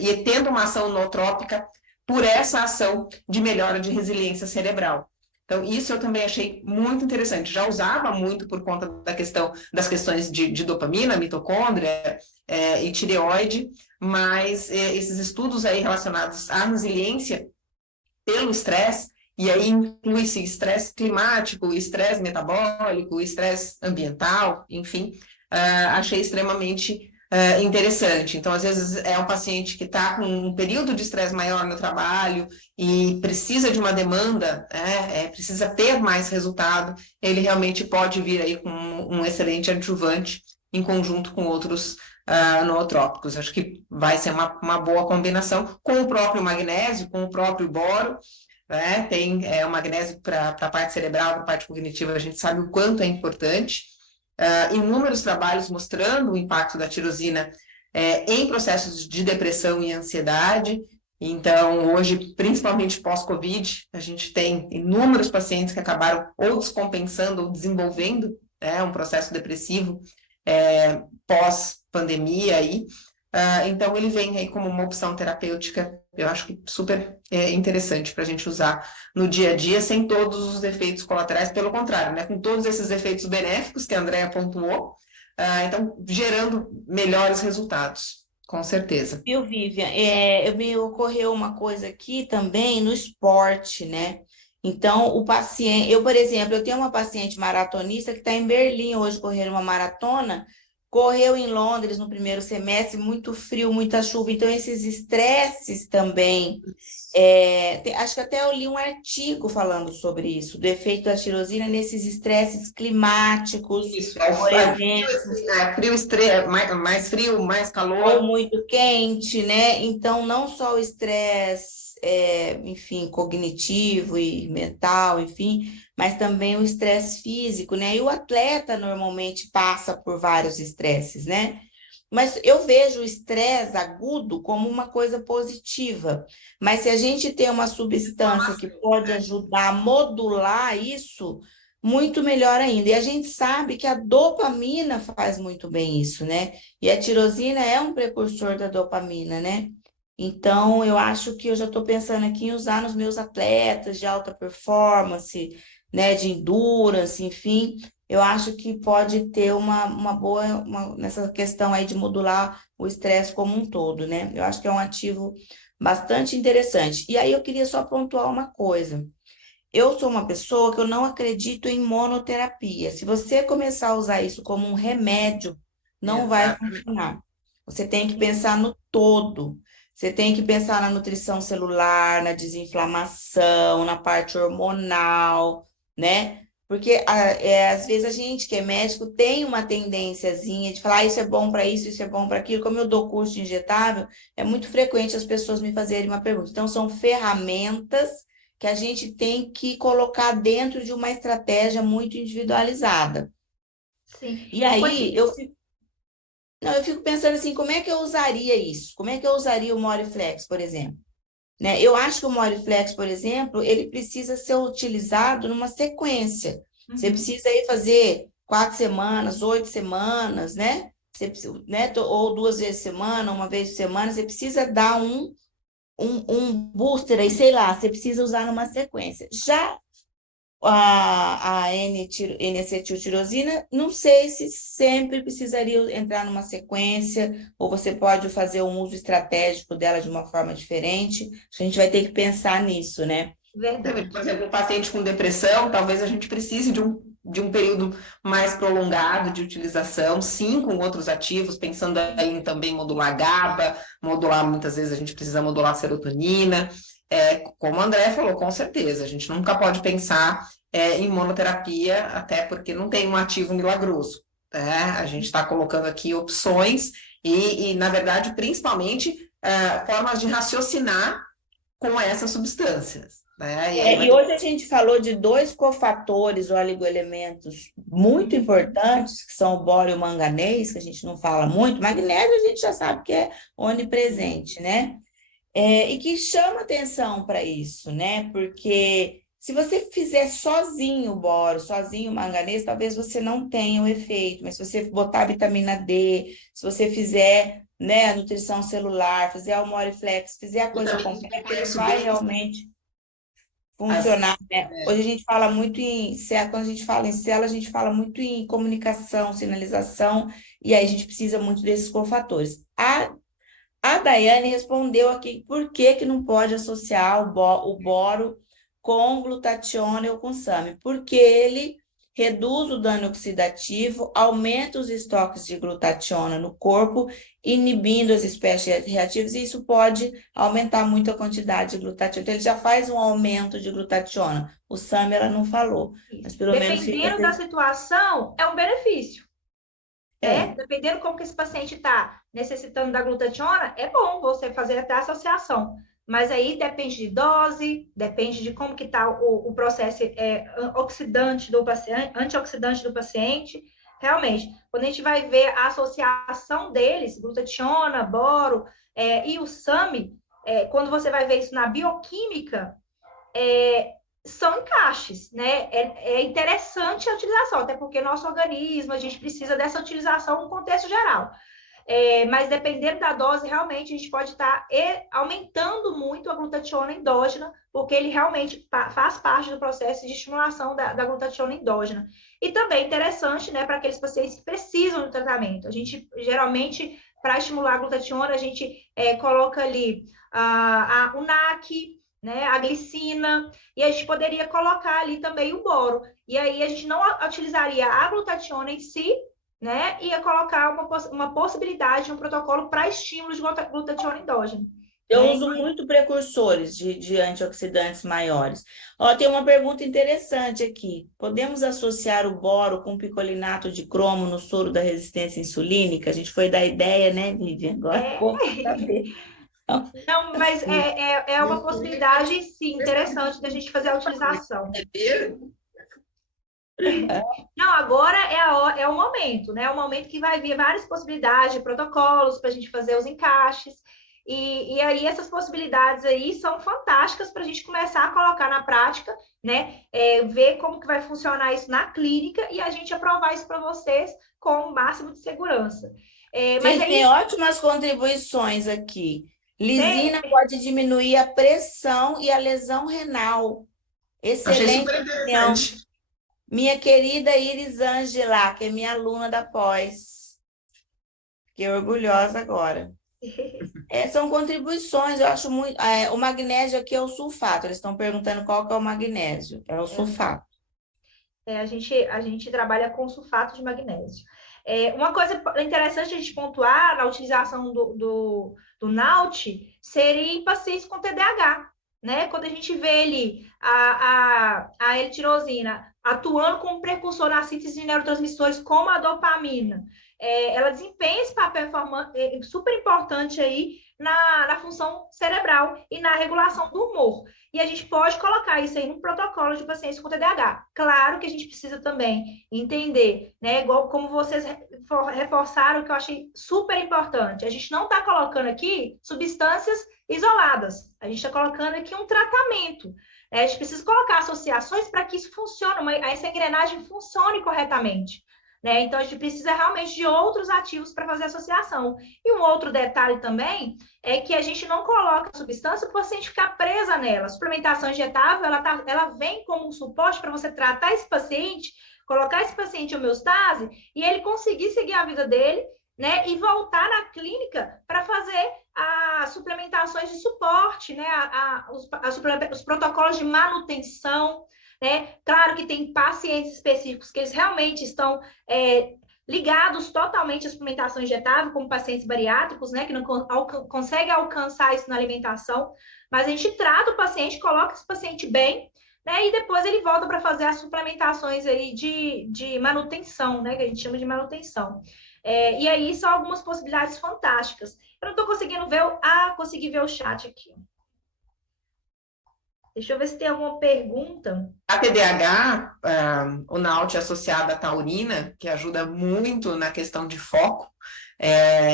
e tendo uma ação nootrópica por essa ação de melhora de resiliência cerebral. Então, isso eu também achei muito interessante. Já usava muito por conta das questões de dopamina, mitocôndria e tireoide, mas esses estudos aí relacionados à resiliência pelo estresse, e aí inclui-se estresse climático, estresse metabólico, estresse ambiental, enfim, achei extremamente interessante. Então, às vezes, é um paciente que está com um período de estresse maior no trabalho e precisa de uma demanda, precisa ter mais resultado, ele realmente pode vir aí com um excelente adjuvante em conjunto com outros nootrópicos. Acho que vai ser uma boa combinação com o próprio magnésio, com o próprio boro, né? Tem o magnésio para a parte cerebral, para a parte cognitiva, a gente sabe o quanto é importante. Inúmeros trabalhos mostrando o impacto da tirosina em processos de depressão e ansiedade. Então, hoje, principalmente pós-Covid, a gente tem inúmeros pacientes que acabaram ou descompensando ou desenvolvendo um processo depressivo pós-pandemia aí. Então, ele vem aí como uma opção terapêutica, eu acho que super interessante para a gente usar no dia a dia, sem todos os efeitos colaterais, pelo contrário, né? Com todos esses efeitos benéficos que a Andrea pontuou, então, gerando melhores resultados, com certeza. Viu, Vivian? Me ocorreu uma coisa aqui também no esporte, né? Então, o paciente, por exemplo, eu tenho uma paciente maratonista que está em Berlim hoje correndo uma maratona, correu em Londres no primeiro semestre, muito frio, muita chuva, então esses estresses também. Acho que até eu li um artigo falando sobre isso, do efeito da tirosina nesses estresses climáticos, Isso, por exemplo, frio, mais frio, mais ou calor. muito quente, né? Então, não só o estresse, enfim, cognitivo e mental, enfim, mas também o estresse físico, né? E o atleta normalmente passa por vários estresses, né? Mas eu vejo o estresse agudo como uma coisa positiva. Mas se a gente tem uma substância que pode ajudar a modular isso, muito melhor ainda. E a gente sabe que a dopamina faz muito bem isso, né? E a tirosina é um precursor da dopamina, né? Então, eu acho que eu já estou pensando aqui em usar nos meus atletas de alta performance, né, de endurance, enfim. Eu acho que pode ter uma boa nessa questão aí de modular o estresse como um todo, né? Eu acho que é um ativo bastante interessante. E aí eu queria só pontuar uma coisa. Eu sou uma pessoa que eu não acredito em monoterapia. Se você começar a usar isso como um remédio, não vai Exatamente. funcionar. Você tem que pensar no todo. Você tem que pensar na nutrição celular, na desinflamação, na parte hormonal, né? Porque às vezes a gente que é médico tem uma tendênciazinha de falar, isso é bom para isso é bom para aquilo. Como eu dou curso de injetável, é muito frequente as pessoas me fazerem uma pergunta. Então, são ferramentas que a gente tem que colocar dentro de uma estratégia muito individualizada. Sim. E E aí eu fico pensando assim, como é que eu usaria isso? Como é que eu usaria o Moriflex, por exemplo? Né? Eu acho que o Moriflex, por exemplo, ele precisa ser utilizado numa sequência. Você Uhum. precisa aí fazer 4 semanas, 8 semanas, né? Né? Ou 2 vezes por semana, uma vez por semana, você precisa dar um booster aí, sei lá, você precisa usar numa sequência. Já a N-acetiltirosina, não sei se sempre precisaria entrar numa sequência, ou você pode fazer um uso estratégico dela de uma forma diferente. A gente vai ter que pensar nisso, né? Por Verdade. exemplo, um paciente com depressão, talvez a gente precise de um período mais prolongado de utilização, sim, com outros ativos, pensando aí em também modular GABA, modular, muitas vezes a gente precisa modular serotonina. Como o André falou, com certeza, a gente nunca pode pensar em monoterapia, até porque não tem um ativo milagroso, né? A gente está colocando aqui opções na verdade, principalmente formas de raciocinar com essas substâncias, né? E aí vai E ter hoje a gente falou de dois cofatores ou oligoelementos muito importantes, que são o boro e o manganês, que a gente não fala muito. Magnésio a gente já sabe que é onipresente, né? E que chama atenção para isso, né? Porque se você fizer sozinho o boro, sozinho o manganês, talvez você não tenha o efeito, mas se você botar vitamina D, se você fizer, né, a nutrição celular, fizer o Moriflex, fizer a eu coisa também completa, ele conheço vai bem realmente as, funcionar, né? Hoje a gente fala muito em célula, quando a gente fala em célula, a gente fala muito em comunicação, sinalização, e aí a gente precisa muito desses cofatores. A Daiane respondeu aqui por que que não pode associar o boro com glutationa ou com SAMe, porque ele reduz o dano oxidativo, aumenta os estoques de glutationa no corpo, inibindo as espécies reativas, e isso pode aumentar muito a quantidade de glutationa. Então, ele já faz um aumento de glutationa. O SAMe ela não falou, mas Isso. pelo menos fica... Dependendo da situação, é um benefício, né? É, Dependendo como que esse paciente está necessitando da glutationa, é bom você fazer até a associação. Mas aí depende de dose, depende de como que está o processo oxidante do paciente, antioxidante do paciente. Realmente, quando a gente vai ver a associação deles, glutationa, boro, e o SAMe, quando você vai ver isso na bioquímica, são encaixes, né? É interessante a utilização, até porque nosso organismo, a gente precisa dessa utilização no contexto geral. Mas dependendo da dose, realmente a gente pode estar aumentando muito a glutationa endógena, porque ele realmente faz parte do processo de estimulação da glutationa endógena. E também interessante, né, para aqueles pacientes que precisam do tratamento. A gente, geralmente, para estimular a glutationa, a gente coloca ali o NAC, né, a glicina, e a gente poderia colocar ali também o boro. E aí a gente não utilizaria a glutationa em si, né? E ia colocar uma possibilidade de um protocolo para estímulo de glutationa endógena. Eu Né? uso muito precursores de antioxidantes maiores. Ó, tem uma pergunta interessante aqui. Podemos associar o boro com picolinato de cromo no soro da resistência insulínica? A gente foi dar ideia, né, Vivian? Agora É, vou saber. não, mas é uma possibilidade, sim, interessante da gente fazer a utilização. Não, agora é o momento, né? É o momento que vai vir várias possibilidades de protocolos para a gente fazer os encaixes. E aí essas possibilidades aí são fantásticas para a gente começar a colocar na prática, né? Ver como que vai funcionar isso na clínica e a gente aprovar isso para vocês com o máximo de segurança. Mas Gente, aí tem ótimas contribuições aqui. tem, Lisina pode diminuir a pressão e a lesão renal. Achei Excelente super opinião. interessante. Minha querida Iris Angela, que é minha aluna da pós. Fiquei orgulhosa agora. São contribuições, eu acho muito. O magnésio aqui é o sulfato. Eles estão perguntando qual que é o magnésio. É o sulfato. a gente trabalha com sulfato de magnésio. Uma coisa interessante a gente pontuar na utilização do NAUT seria em pacientes com TDAH, né? Quando a gente vê ali a L-tirosina atuando como precursor na síntese de neurotransmissores como a dopamina, ela desempenha esse papel super importante aí na função cerebral e na regulação do humor. E a gente pode colocar isso aí no protocolo de pacientes com TDAH. Claro que a gente precisa também entender, né? Igual como vocês reforçaram, que eu achei super importante. A gente não está colocando aqui substâncias isoladas. A gente está colocando aqui um tratamento. A gente precisa colocar associações para que isso funcione, essa engrenagem funcione corretamente. Né? Então, a gente precisa realmente de outros ativos para fazer associação. E um outro detalhe também é que a gente não coloca a substância para o paciente ficar presa nela. A suplementação injetável, ela vem como um suporte para você tratar esse paciente, colocar esse paciente em homeostase e ele conseguir seguir a vida dele, né? E voltar na clínica para fazer as suplementações de suporte, né? Os protocolos de manutenção, né? Claro que tem pacientes específicos que eles realmente estão ligados totalmente à suplementação injetável, como pacientes bariátricos, né, que não conseguem alcançar isso na alimentação, mas a gente trata o paciente, coloca esse paciente bem, né, e depois ele volta para fazer as suplementações aí de manutenção, né, que a gente chama de manutenção. E aí são algumas possibilidades fantásticas. Eu não estou conseguindo ver, consegui ver o chat aqui. Deixa eu ver se tem alguma pergunta. A TDAH, o NAUT é associado à taurina, que ajuda muito na questão de foco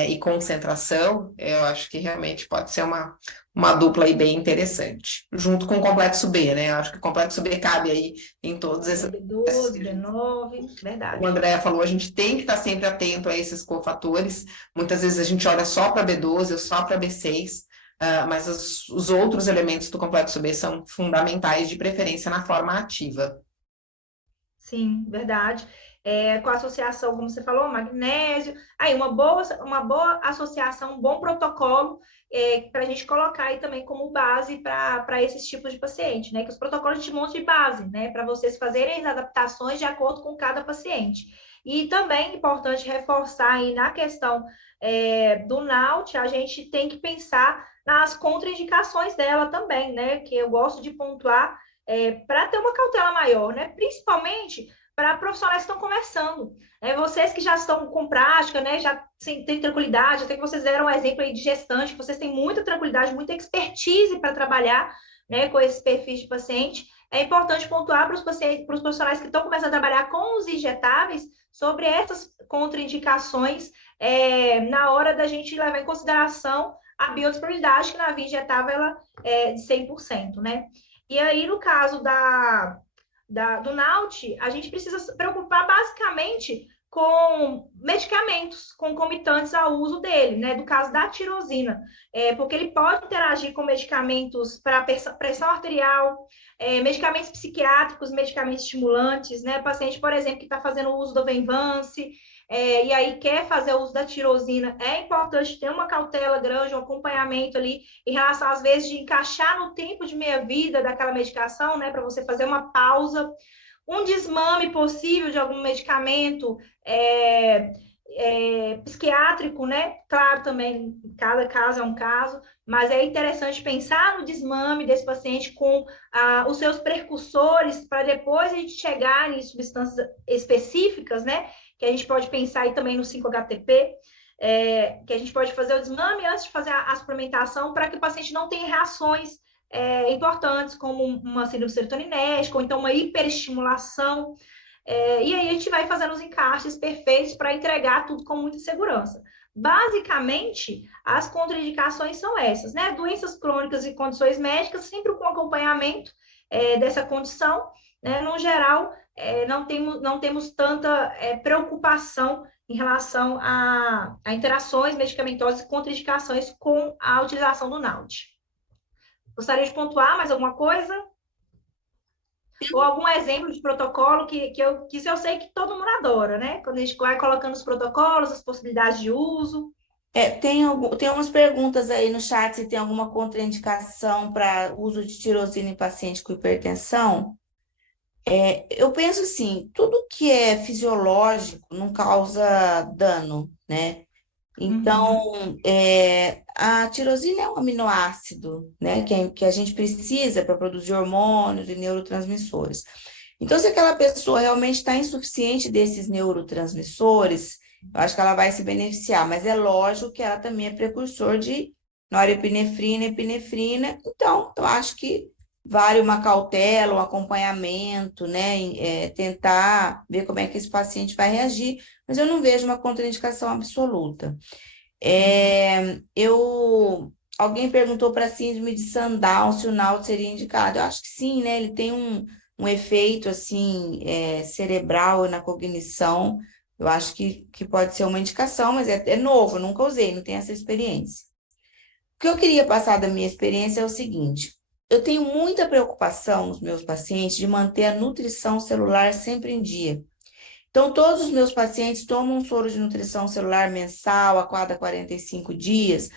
e concentração. Eu acho que realmente pode ser uma dupla aí bem interessante, junto com o complexo B, né? Eu acho que o complexo B cabe aí em todos esses. B12, B9, verdade. Como a Andrea falou, a gente tem que estar sempre atento a esses cofatores. Muitas vezes a gente olha só para B12 ou só para B6. Mas os outros elementos do complexo B são fundamentais, de preferência na forma ativa. Sim, verdade. Com a associação, como você falou, magnésio. Aí, uma boa associação, um bom protocolo para a gente colocar aí também como base para esses tipos de paciente, né? Que os protocolos a gente monta de base, né? Para vocês fazerem as adaptações de acordo com cada paciente. E também é importante reforçar aí na questão do NAUT, a gente tem que pensar nas contraindicações dela também, né? Que eu gosto de pontuar para ter uma cautela maior, né? Principalmente para profissionais que estão começando. Vocês que já estão com prática, né? Já têm tranquilidade, até que vocês deram um exemplo aí de gestante, que vocês têm muita tranquilidade, muita expertise para trabalhar, né, com esses perfis de paciente. É importante pontuar para os pacientes, para os profissionais que estão começando a trabalhar com os injetáveis sobre essas contraindicações na hora da gente levar em consideração a biodisponibilidade, que na via injetável ela é de 100%, né? E aí, no caso do NAUT, a gente precisa se preocupar basicamente com medicamentos concomitantes ao uso dele, né? Do caso da tirosina, porque ele pode interagir com medicamentos para pressão arterial, medicamentos psiquiátricos, medicamentos estimulantes, né? Paciente, por exemplo, que está fazendo uso do Venvance, e aí quer fazer o uso da tirosina, é importante ter uma cautela grande, um acompanhamento ali em relação, às vezes, de encaixar no tempo de meia-vida daquela medicação, né, para você fazer uma pausa. um desmame possível de algum medicamento psiquiátrico, né? Claro, também cada caso é um caso, mas é interessante pensar no desmame desse paciente com os seus precursores para depois a gente chegar em substâncias específicas, né? Que a gente pode pensar aí também no 5-HTP, que a gente pode fazer o desmame antes de fazer a suplementação para que o paciente não tenha reações importantes, como uma síndrome serotoninética, ou então uma hiperestimulação. E aí a gente vai fazendo os encaixes perfeitos para entregar tudo com muita segurança. Basicamente, as contraindicações são essas, né? Doenças crônicas e condições médicas, sempre com acompanhamento dessa condição, né? No geral, não temos tanta preocupação em relação a interações medicamentosas e contraindicações com a utilização do NAUT. Gostaria de pontuar mais alguma coisa? Ou algum exemplo de protocolo que isso eu sei que todo mundo adora, né? Quando a gente vai colocando os protocolos, as possibilidades de uso. Tem umas perguntas aí no chat se tem alguma contraindicação para uso de tirosina em paciente com hipertensão. Eu penso assim, tudo que é fisiológico não causa dano, né? Então, a tirosina é um aminoácido, né, que a gente precisa para produzir hormônios e neurotransmissores. Então, se aquela pessoa realmente está insuficiente desses neurotransmissores, eu acho que ela vai se beneficiar, mas é lógico que ela também é precursor de norepinefrina, epinefrina, então eu acho que vale uma cautela, um acompanhamento, né, tentar ver como é que esse paciente vai reagir, mas eu não vejo uma contraindicação absoluta. Alguém perguntou para a síndrome de Sandal se o NAUT seria indicado. Eu acho que sim, né? Ele tem um efeito assim cerebral na cognição. Eu acho que pode ser uma indicação, mas é novo, eu nunca usei, não tenho essa experiência. O que eu queria passar da minha experiência é o seguinte: eu tenho muita preocupação nos meus pacientes de manter a nutrição celular sempre em dia. Então, todos os meus pacientes tomam um soro de nutrição celular mensal a cada 45 dias,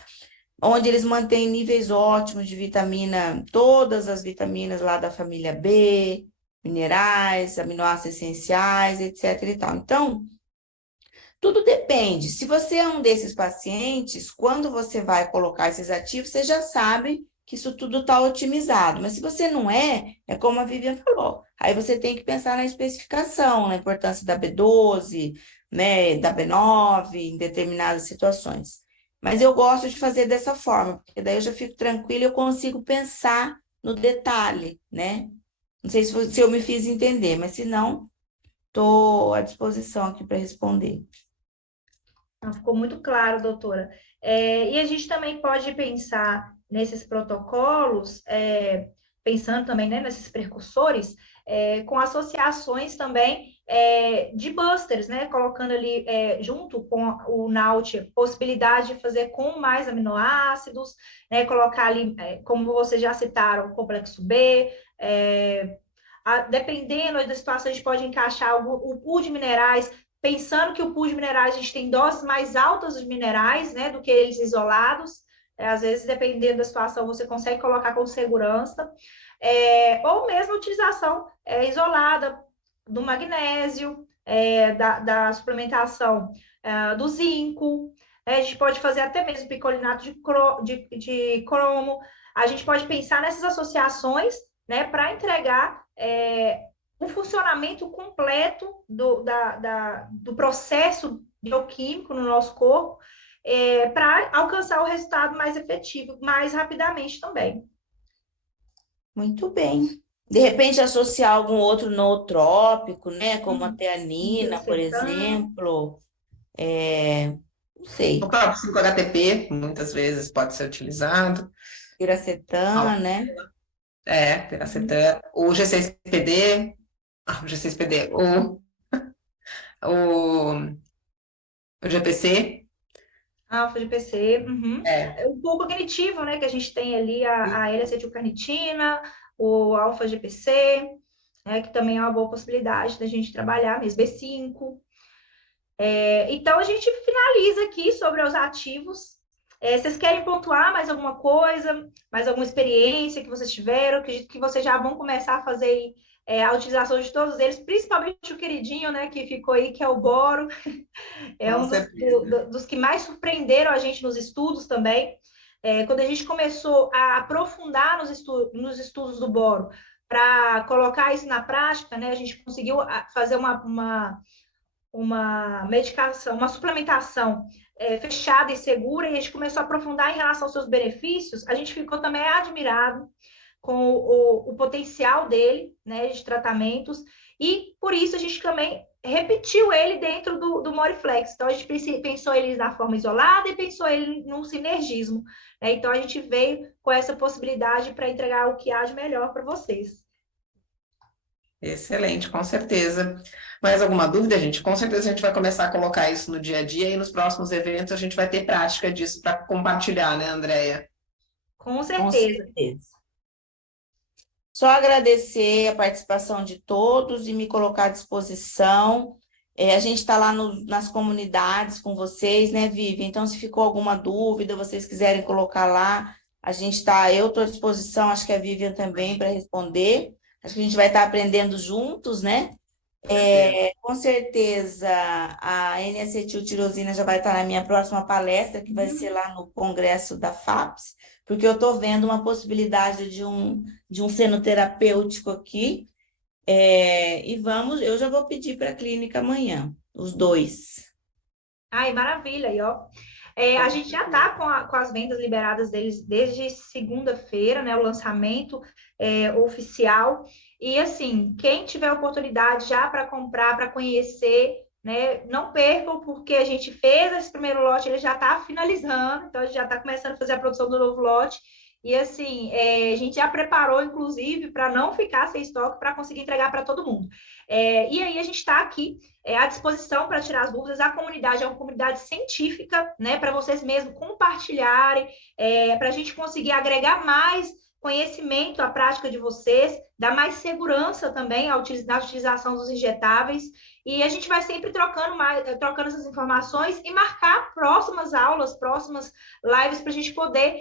onde eles mantêm níveis ótimos de vitamina, todas as vitaminas lá da família B, minerais, aminoácidos essenciais, etc. e tal. Então, tudo depende. Se você é um desses pacientes, quando você vai colocar esses ativos, você já sabe que isso tudo está otimizado. Mas se você não é como a Vivian falou. Aí você tem que pensar na especificação, na importância da B12, né, da B9, em determinadas situações. Mas eu gosto de fazer dessa forma, porque daí eu já fico tranquila e eu consigo pensar no detalhe, né? Não sei se eu me fiz entender, mas se não, estou à disposição aqui para responder. Não, ficou muito claro, doutora. E a gente também pode pensar nesses protocolos, pensando também, né, nesses precursores, com associações também de busters, né? Colocando ali junto com o NAUT possibilidade de fazer com mais aminoácidos, né? Colocar ali, como vocês já citaram, o complexo B. Dependendo da situação, a gente pode encaixar o pool de minerais, pensando que o pool de minerais a gente tem doses mais altas de minerais, né, do que eles isolados. Às vezes, dependendo da situação, você consegue colocar com segurança. Ou mesmo a utilização isolada do magnésio, da suplementação do zinco. A gente pode fazer até mesmo picolinato de cromo. A gente pode pensar nessas associações, né, para entregar um funcionamento completo do processo bioquímico no nosso corpo, para alcançar o resultado mais efetivo, mais rapidamente também. Muito bem. De repente, associar algum outro nootrópico, né? Como a teanina, por exemplo. Não sei. O próprio 5-HTP, muitas vezes, pode ser utilizado. Piracetam, né? Piracetam. O G6PD, o G6PD, o GPC. Alfa-GPC. O pouco cognitivo, né? Que a gente tem ali a L-acetilcarnitina, o alfa-GPC, que também é uma boa possibilidade da gente trabalhar mesmo, B5. Então, a gente finaliza aqui sobre os ativos. Vocês querem pontuar mais alguma coisa, mais alguma experiência que vocês tiveram? Acredito que vocês já vão começar a fazer a utilização de todos eles, principalmente o queridinho, né, que ficou aí, que é o boro. É Com um certeza. dos que mais surpreenderam a gente nos estudos também. Quando a gente começou a aprofundar nos estudos do boro, para colocar isso na prática, né, a gente conseguiu fazer uma medicação, uma suplementação fechada e segura, e a gente começou a aprofundar em relação aos seus benefícios, a gente ficou também admirado com o potencial dele, né, de tratamentos, e por isso a gente também repetiu ele dentro do Moriflex. Então, a gente pensou ele na forma isolada e pensou ele num sinergismo. Né? Então, a gente veio com essa possibilidade para entregar o que há de melhor para vocês. Excelente, com certeza. Mais alguma dúvida, gente? Com certeza a gente vai começar a colocar isso no dia a dia e nos próximos eventos a gente vai ter prática disso para compartilhar, né, Andréia? Com Com certeza. certeza. Só agradecer a participação de todos e me colocar à disposição. A gente está lá nas comunidades com vocês, né, Vivi? Então, se ficou alguma dúvida, vocês quiserem colocar lá, eu estou à disposição, acho que a Vivian também, para responder. Acho que a gente vai estar aprendendo juntos, né? Com certeza, a N-acetiltirosina já vai estar na minha próxima palestra, que vai ser lá no congresso da FAPS, porque eu estou vendo uma possibilidade de um senoterapêutico aqui, eu já vou pedir para a clínica amanhã, os dois. Ai, maravilha, aí, ó. A gente já está com as vendas liberadas deles desde segunda-feira, né? O lançamento oficial. E assim, quem tiver oportunidade já para comprar, para conhecer, né? Não percam, porque a gente fez esse primeiro lote, ele já está finalizando, então a gente já está começando a fazer a produção do novo lote. E assim, a gente já preparou, inclusive, para não ficar sem estoque, para conseguir entregar para todo mundo. E aí a gente está aqui à disposição para tirar as dúvidas. A comunidade é uma comunidade científica, né? Para vocês mesmos compartilharem, para a gente conseguir agregar mais conhecimento à prática de vocês, dar mais segurança também na utilização dos injetáveis. E a gente vai sempre trocando essas informações e marcar próximas aulas, próximas lives para a gente poder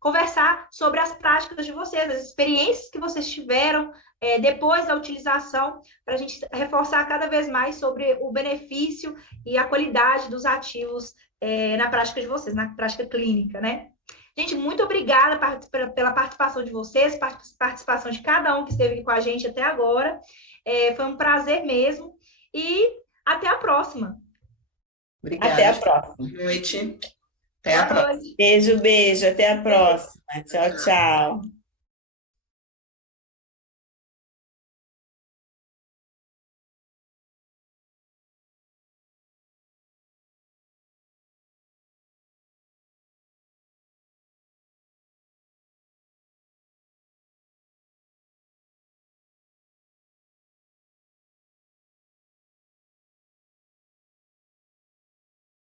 conversar sobre as práticas de vocês, as experiências que vocês tiveram depois da utilização, para a gente reforçar cada vez mais sobre o benefício e a qualidade dos ativos na prática de vocês, na prática clínica, né? Gente, muito obrigada pela participação de vocês, participação de cada um que esteve aqui com a gente até agora. Foi um prazer mesmo. E até a próxima. Obrigada. Até a próxima. Boa noite. Até a próxima. Noite. Beijo, beijo. Até a próxima. Tchau, tchau.